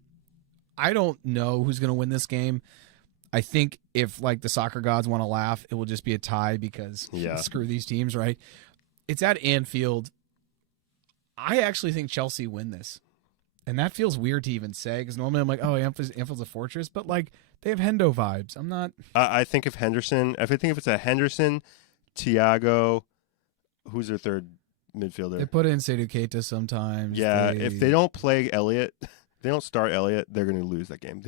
I don't know who's going to win this game. I think if like the soccer gods want to laugh, it will just be a tie because screw these teams, right? It's at Anfield. I actually think Chelsea win this. And that feels weird to even say because normally I'm like, oh, Anfield's a fortress, but like they have Hendo vibes. I'm not. I think if it's a Henderson, Thiago, who's their third midfielder? They put in Seydou Keita sometimes. Yeah, if they don't play Elliott, they don't start Elliott, they're going to lose that game.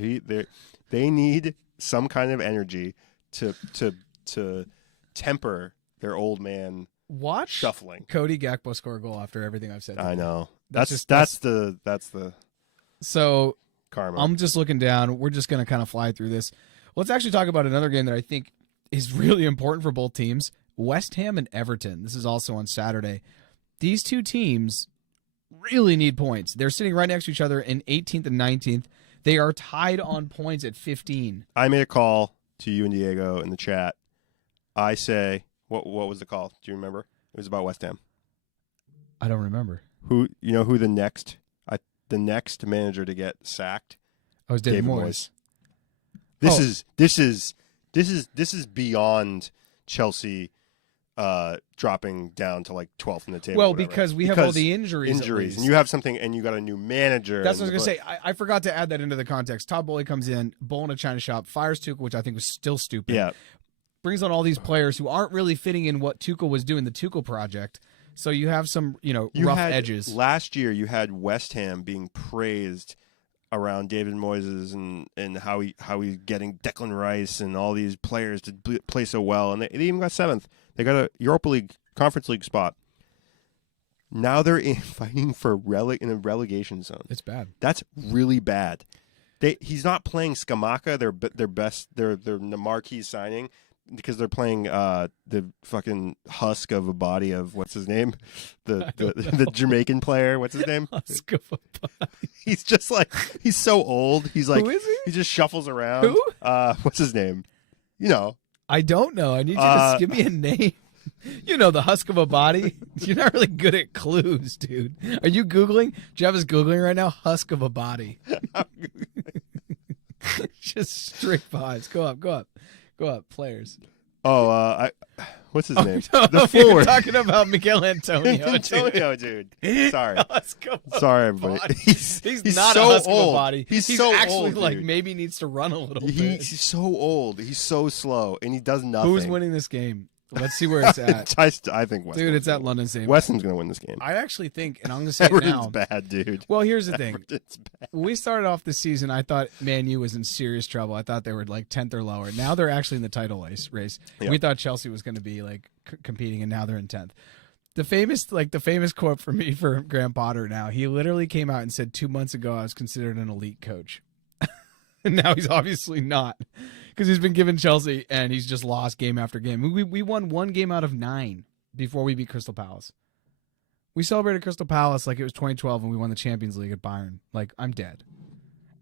They need some kind of energy to temper their old man shuffling. Cody Gakpo score a goal after everything I've said. I know. That's the so karma. I'm just looking down. We're just going to kind of fly through this. Let's actually talk about another game that I think is really important for both teams. West Ham and Everton. This is also on Saturday. These 2 teams really need points. They're sitting right next to each other in 18th and 19th. They are tied on points at 15. I made a call to you and Diego in the chat. I say, what was the call? Do you remember? It was about West Ham. I don't remember. Who the next manager to get sacked? Oh, it's David Moyes. This is beyond Chelsea dropping down to like 12th in the table. Well, because we have all the injuries, and you have something, and you got a new manager. That's what I was going to say. I forgot to add that into the context. Todd Bowley comes in, bull in a china shop, fires Tuchel, which I think was still stupid. Yeah, brings on all these players who aren't really fitting in what Tuchel was doing, the Tuchel project. So you have some, rough edges. Last year, you had West Ham being praised around David Moyes and how he's getting Declan Rice and all these players to play so well, and they even got 7th. They got a Europa League, Conference League spot. Now they're fighting for in a relegation zone. It's bad. That's really bad. He's not playing Skamaka, their marquee signing, because they're playing the fucking husk of a body of what's his name, the Jamaican player. What's his name? Husk of a body. He's just like he's so old. He's like Who is he? He just shuffles around. Who? What's his name? You know. I don't know. I need you to just give me a name. You know, the husk of a body. You're not really good at clues, dude. Are you Googling? Jeff is Googling right now. Husk of a body. Just straight vibes. Go up. Players. Oh, what's his name? No, The you're forward. talking about Miguel Antonio. Antonio, dude. Sorry. Husk of a Sorry, everybody. body. He's not so a husk old. of a body. He's so actually old, like dude. maybe needs to run a little bit. He's so old. He's so slow, and he does nothing. Who's winning this game? Let's see where it's at. I think Weston's Dude, it's at gonna London Stadium. Weston's going to win this game. I actually think, and I'm going to say it Everton's now. bad, dude. Well, here's the thing. Everton's bad. When we started off the season, I thought Man U was in serious trouble. I thought they were like 10th or lower. Now they're actually in the title race. Yep. We thought Chelsea was going to be like competing, and now they're in 10th. The famous quote for me for Graham Potter now, he literally came out and said 2 months ago I was considered an elite coach. And now he's obviously not, because he's been given Chelsea and he's just lost game after game. We won 1 game out of 9 before we beat Crystal Palace. We celebrated Crystal Palace like it was 2012 and we won the Champions League at Bayern. Like, I'm dead.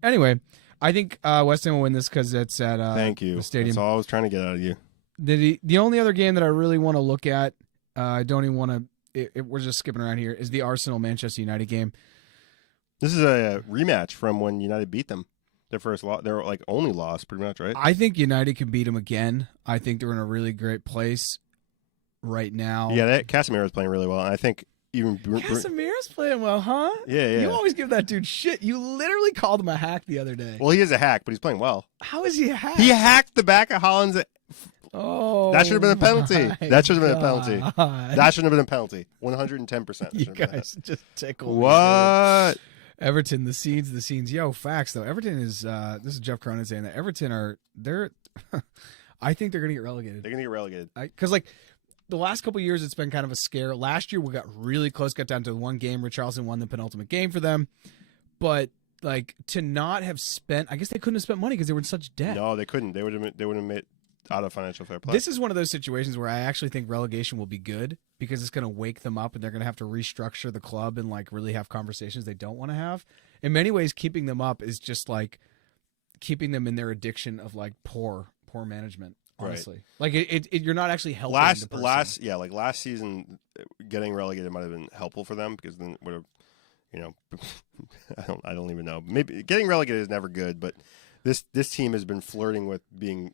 Anyway, I think West Ham will win this because it's at Thank you. the stadium. That's all I was trying to get out of you. The only other game that I really want to look at, I don't even want to, we're just skipping around here, is the Arsenal-Manchester United game. This is a rematch from when United beat them. Their first loss, their like only loss, pretty much, right? I think United can beat them again. I think they're in a really great place right now. Yeah, Casemiro's playing really well, and I think even Casemiro's playing well, huh? Yeah. You always give that dude shit. You literally called him a hack the other day. Well, he is a hack, but he's playing well. How is he a hack? He hacked the back of Holland's. Oh, that should have been a penalty. my That should have been a penalty. God. That shouldn't have been a penalty. 110%. You guys just tickle me. What? Everton, the scenes. Yo, facts though. Everton is. This is Jeff Cronin saying that Everton they're. I think they're gonna get relegated. They're gonna get relegated because like the last couple of years, it's been kind of a scare. Last year we got really close, got down to one game. Richarlison won the penultimate game for them, but like to not have spent. I guess they couldn't have spent money because they were in such debt. No, they couldn't. They would have made out of financial fair play. This is one of those situations where I actually think relegation will be good because it's going to wake them up and they're going to have to restructure the club and like really have conversations they don't want to have. In many ways, keeping them up is just like keeping them in their addiction of like poor management. Honestly, right. Like you're not actually helping. Last season, getting relegated might have been helpful for them because then would have, I don't even know. Maybe getting relegated is never good, but this team has been flirting with being.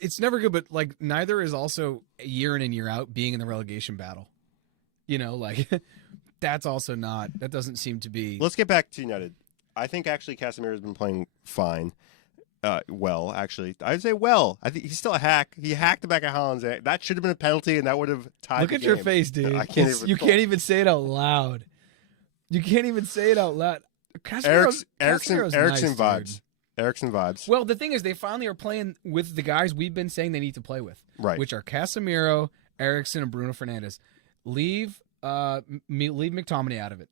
It's never good, but like neither is also year in and year out being in the relegation battle. Like that's also not. That doesn't seem to be. Let's get back to United. I think actually Casemiro has been playing fine. Well, actually, I'd say well. I think he's still a hack. He hacked the back of Holland's. That should have been a penalty, and that would have tied. Look the at game. your face, dude. You can't even say it out loud. You can't even say it out loud. Casemiro's Eriksen nice, vibes. Dude. Eriksen vibes. Well, the thing is, they finally are playing with the guys we've been saying they need to play with, right? Which are Casemiro, Eriksen, and Bruno Fernandes. Leave McTominay out of it.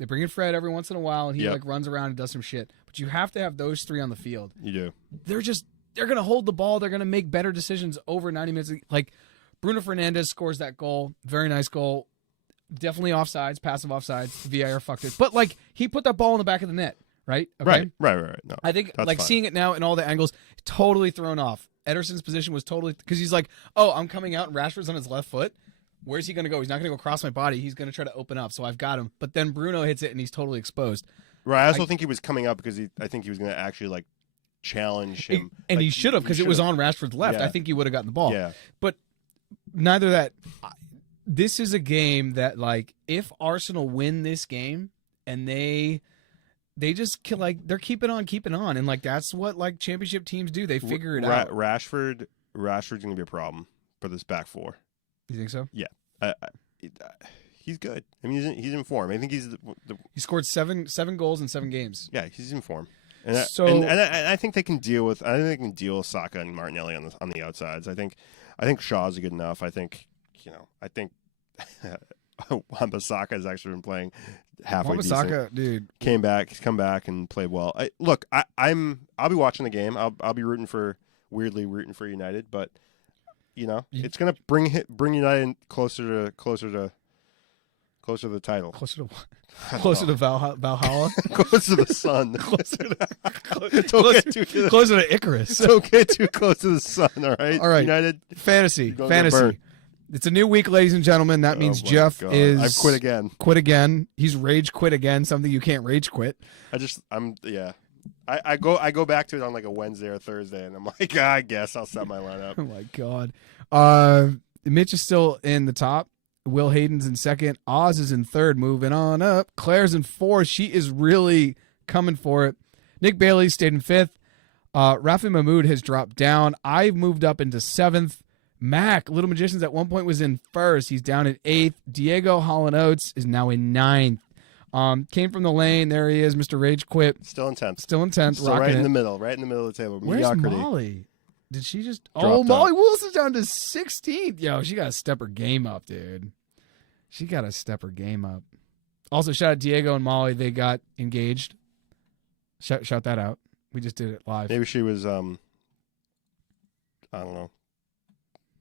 They bring in Fred every once in a while, and he like runs around and does some shit. But you have to have those three on the field. You do. They're going to hold the ball. They're going to make better decisions over 90 minutes. Like Bruno Fernandes scores that goal, very nice goal. Definitely offsides, passive offsides. VAR fucked it, but like he put that ball in the back of the net. Right? Okay? Right. No, I think like fine. Seeing it now in all the angles, totally thrown off. Ederson's position was totally because he's like, oh, I'm coming out and Rashford's on his left foot. Where's he going to go? He's not going to go across my body. He's going to try to open up. So I've got him. But then Bruno hits it and he's totally exposed. Right. I also think he was coming up because I think he was going to actually like challenge him. And like, he should have because it was on Rashford's left. Yeah. I think he would have gotten the ball. Yeah. But neither that. This is a game that like if Arsenal win this game and they just they're keeping on, and like that's what like championship teams do. They figure it out. Rashford's going to be a problem for this back four. You think so? Yeah, he's good. I mean, he's in form. I think he's he scored seven goals in 7 games. Yeah, he's in form. And I think they can deal with. I think they can deal with Saka and Martinelli on the outsides. I think Shaw's good enough. I think Wan-Bissaka has actually been playing halfway decent. Wan-Bissaka, dude. Came back. He's come back and played well. I'll be watching the game. I'll be rooting for United, but it's gonna bring United closer to the title. Closer to what? Closer to Valhalla? Closer to the sun. Closer to Icarus. Don't get too close to the sun, all right? All right. United. Fantasy. It's a new week, ladies and gentlemen. That means Jeff God. is... I've quit again. Quit again. He's rage quit again, something you can't rage quit. I go back to it on like a Wednesday or Thursday, and I'm like, I guess I'll set my lineup. Oh, my God. Mitch is still in the top. Will Hayden's in second. Oz is in third, moving on up. Claire's in fourth. She is really coming for it. Nick Bailey stayed in fifth. Rafi Mahmoud has dropped down. I've moved up into seventh. Mac, Little Magicians, at one point was in first. He's down at eighth. Diego Holland Oates is now in ninth. Came from the lane. There he is, Mr. Rage Quit. Still in tenth. Still in tenth. Still right in the middle of the table. Where's Mediocrity. Molly? Did she just... Dropped Molly up. Wilson's down to 16th. Yo, she got to step her game up, dude. She got to step her game up. Also, shout out Diego and Molly. They got engaged. Shout that out. We just did it live. Maybe she was, I don't know,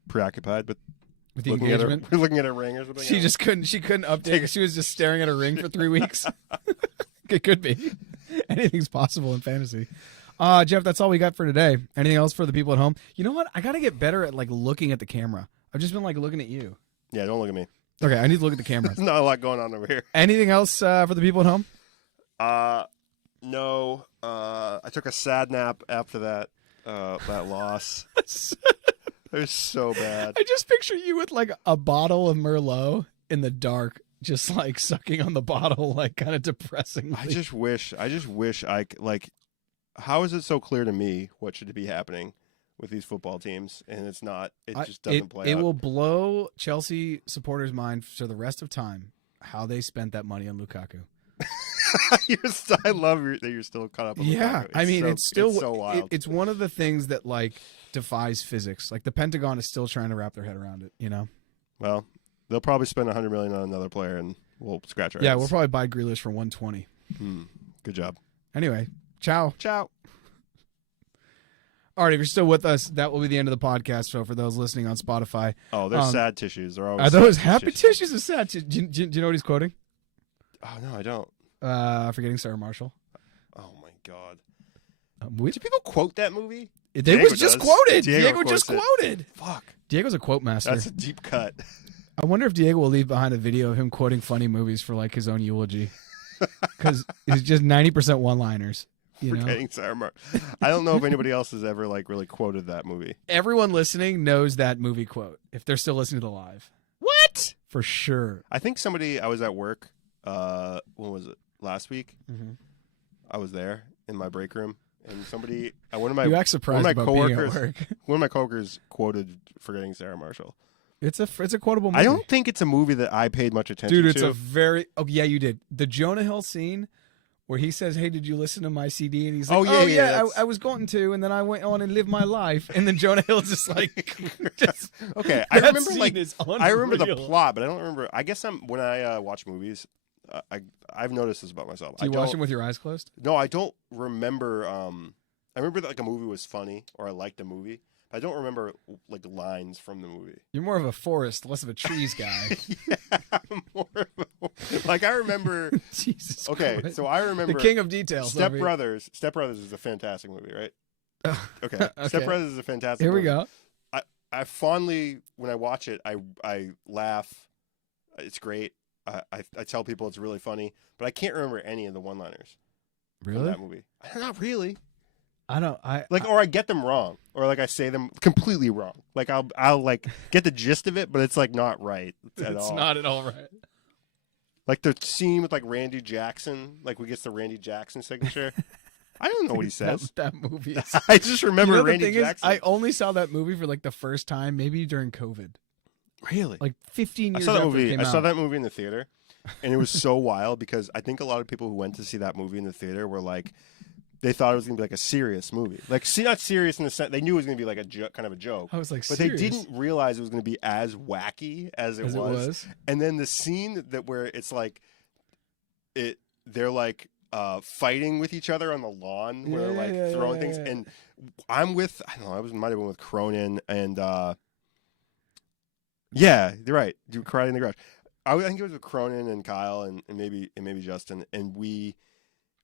preoccupied with the engagement. Looking at her ring or something. She just couldn't update. She was just staring at her ring for 3 weeks. It could be. Anything's possible in fantasy. Jeff, that's all we got for today. Anything else for the people at home? You know what? I got to get better at looking at the camera. I've just been looking at you. Yeah, don't look at me. Okay, I need to look at the camera. There's not a lot going on over here. Anything else for the people at home? No. I took a sad nap after that loss. It was so bad. I just picture you with a bottle of Merlot in the dark, just sucking on the bottle, kind of depressing. I just wish I how is it so clear to me what should be happening with these football teams, and it's not. It just doesn't play out. It will blow Chelsea supporters' mind for the rest of time how they spent that money on Lukaku. I love that you're still caught up on Lukaku. I mean, it's still so wild. It's one of the things that defies physics. The Pentagon is still trying to wrap their head around it. Well, they'll probably spend $100 million on another player, and we'll scratch our heads. Yeah, we'll probably buy Grealish for 120. Good job. Anyway, ciao. Ciao. All right, if you're still with us, that will be the end of the podcast. So for those listening on Spotify. Oh, they're sad tissues. They're always are those happy tissues or sad tissues? Do you know what he's quoting? Oh, no, I don't. Forgetting Sarah Marshall. Oh, my God. Do people quote that movie? They was just quoted. Diego just quoted. Fuck. Diego's a quote master. That's a deep cut. I wonder if Diego will leave behind a video of him quoting funny movies for his own eulogy. Because it's just 90% one-liners. Forgetting Sarah Marshall. I don't know if anybody else has ever really quoted that movie. Everyone listening knows that movie quote if they're still listening to the live. What? For sure. I think I was at work. When was it? Last week. Mm-hmm. I was there in my break room, and somebody, you act surprised about being at work. One of my coworkers quoted "Forgetting Sarah Marshall." It's a quotable movie. I don't think it's a movie that I paid much attention to. Dude, it's a very... Oh, yeah, you did. The Jonah Hill scene where he says, hey, did you listen to my CD? And he's like, I was going to, and then I went on and lived my life. And then Jonah Hill's just okay, I remember the plot, but I don't remember. I guess when I watch movies, I've noticed this about myself. Do you watch them with your eyes closed? No, I don't remember. I remember that a movie was funny or I liked a movie. I don't remember lines from the movie. You're more of a forest, less of a trees guy. Yeah, I'm more of a, I remember. Jesus. Okay, Christ. So I remember the king of details. Step Brothers. Step Brothers is a fantastic movie, right? Okay. Step Brothers is a fantastic. Here movie. we go. I fondly, when I watch it, I laugh. It's great. I tell people it's really funny, but I can't remember any of the one-liners. Really? From that movie. Not really. I don't. Or I get them wrong, or I say them completely wrong. I'll get the gist of it, but it's not right at all. It's not at all right. The scene with Randy Jackson, we get the Randy Jackson signature. I don't know what he says. that movie is... I just remember Randy Jackson. I only saw that movie for the first time, maybe during COVID. Really? 15 years I saw that after movie. it came I saw out. that movie in the theater, and it was so wild because I think a lot of people who went to see that movie in the theater were they thought it was going to be a serious movie. Not serious in the sense they knew it was going to be kind of a joke. I was but serious? They didn't realize it was going to be as wacky as it was. It was. And then the scene where it's they're like fighting with each other on the lawn where they're like throwing things. And I'm with, I don't know, might have been with Cronin and yeah, you're right. Do Karate in the Garage. I think it was with Cronin and Kyle and maybe Justin, and we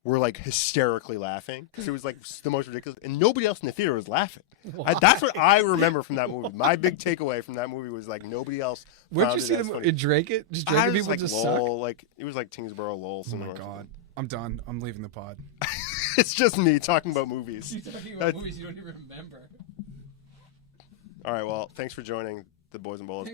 were like hysterically laughing because it was like the most ridiculous, and nobody else in the theater was laughing. That's what I remember from that movie. My big takeaway from that movie was like nobody else. Where'd you see them in Drake it? Just Drake people like just Lowell, suck. like it was like Tingsboro, Lowell. Oh my god, I'm done. I'm leaving the pod. It's just me talking about movies. You're talking about movies you don't even remember. All right, well, thanks for joining the Boys and Bolos.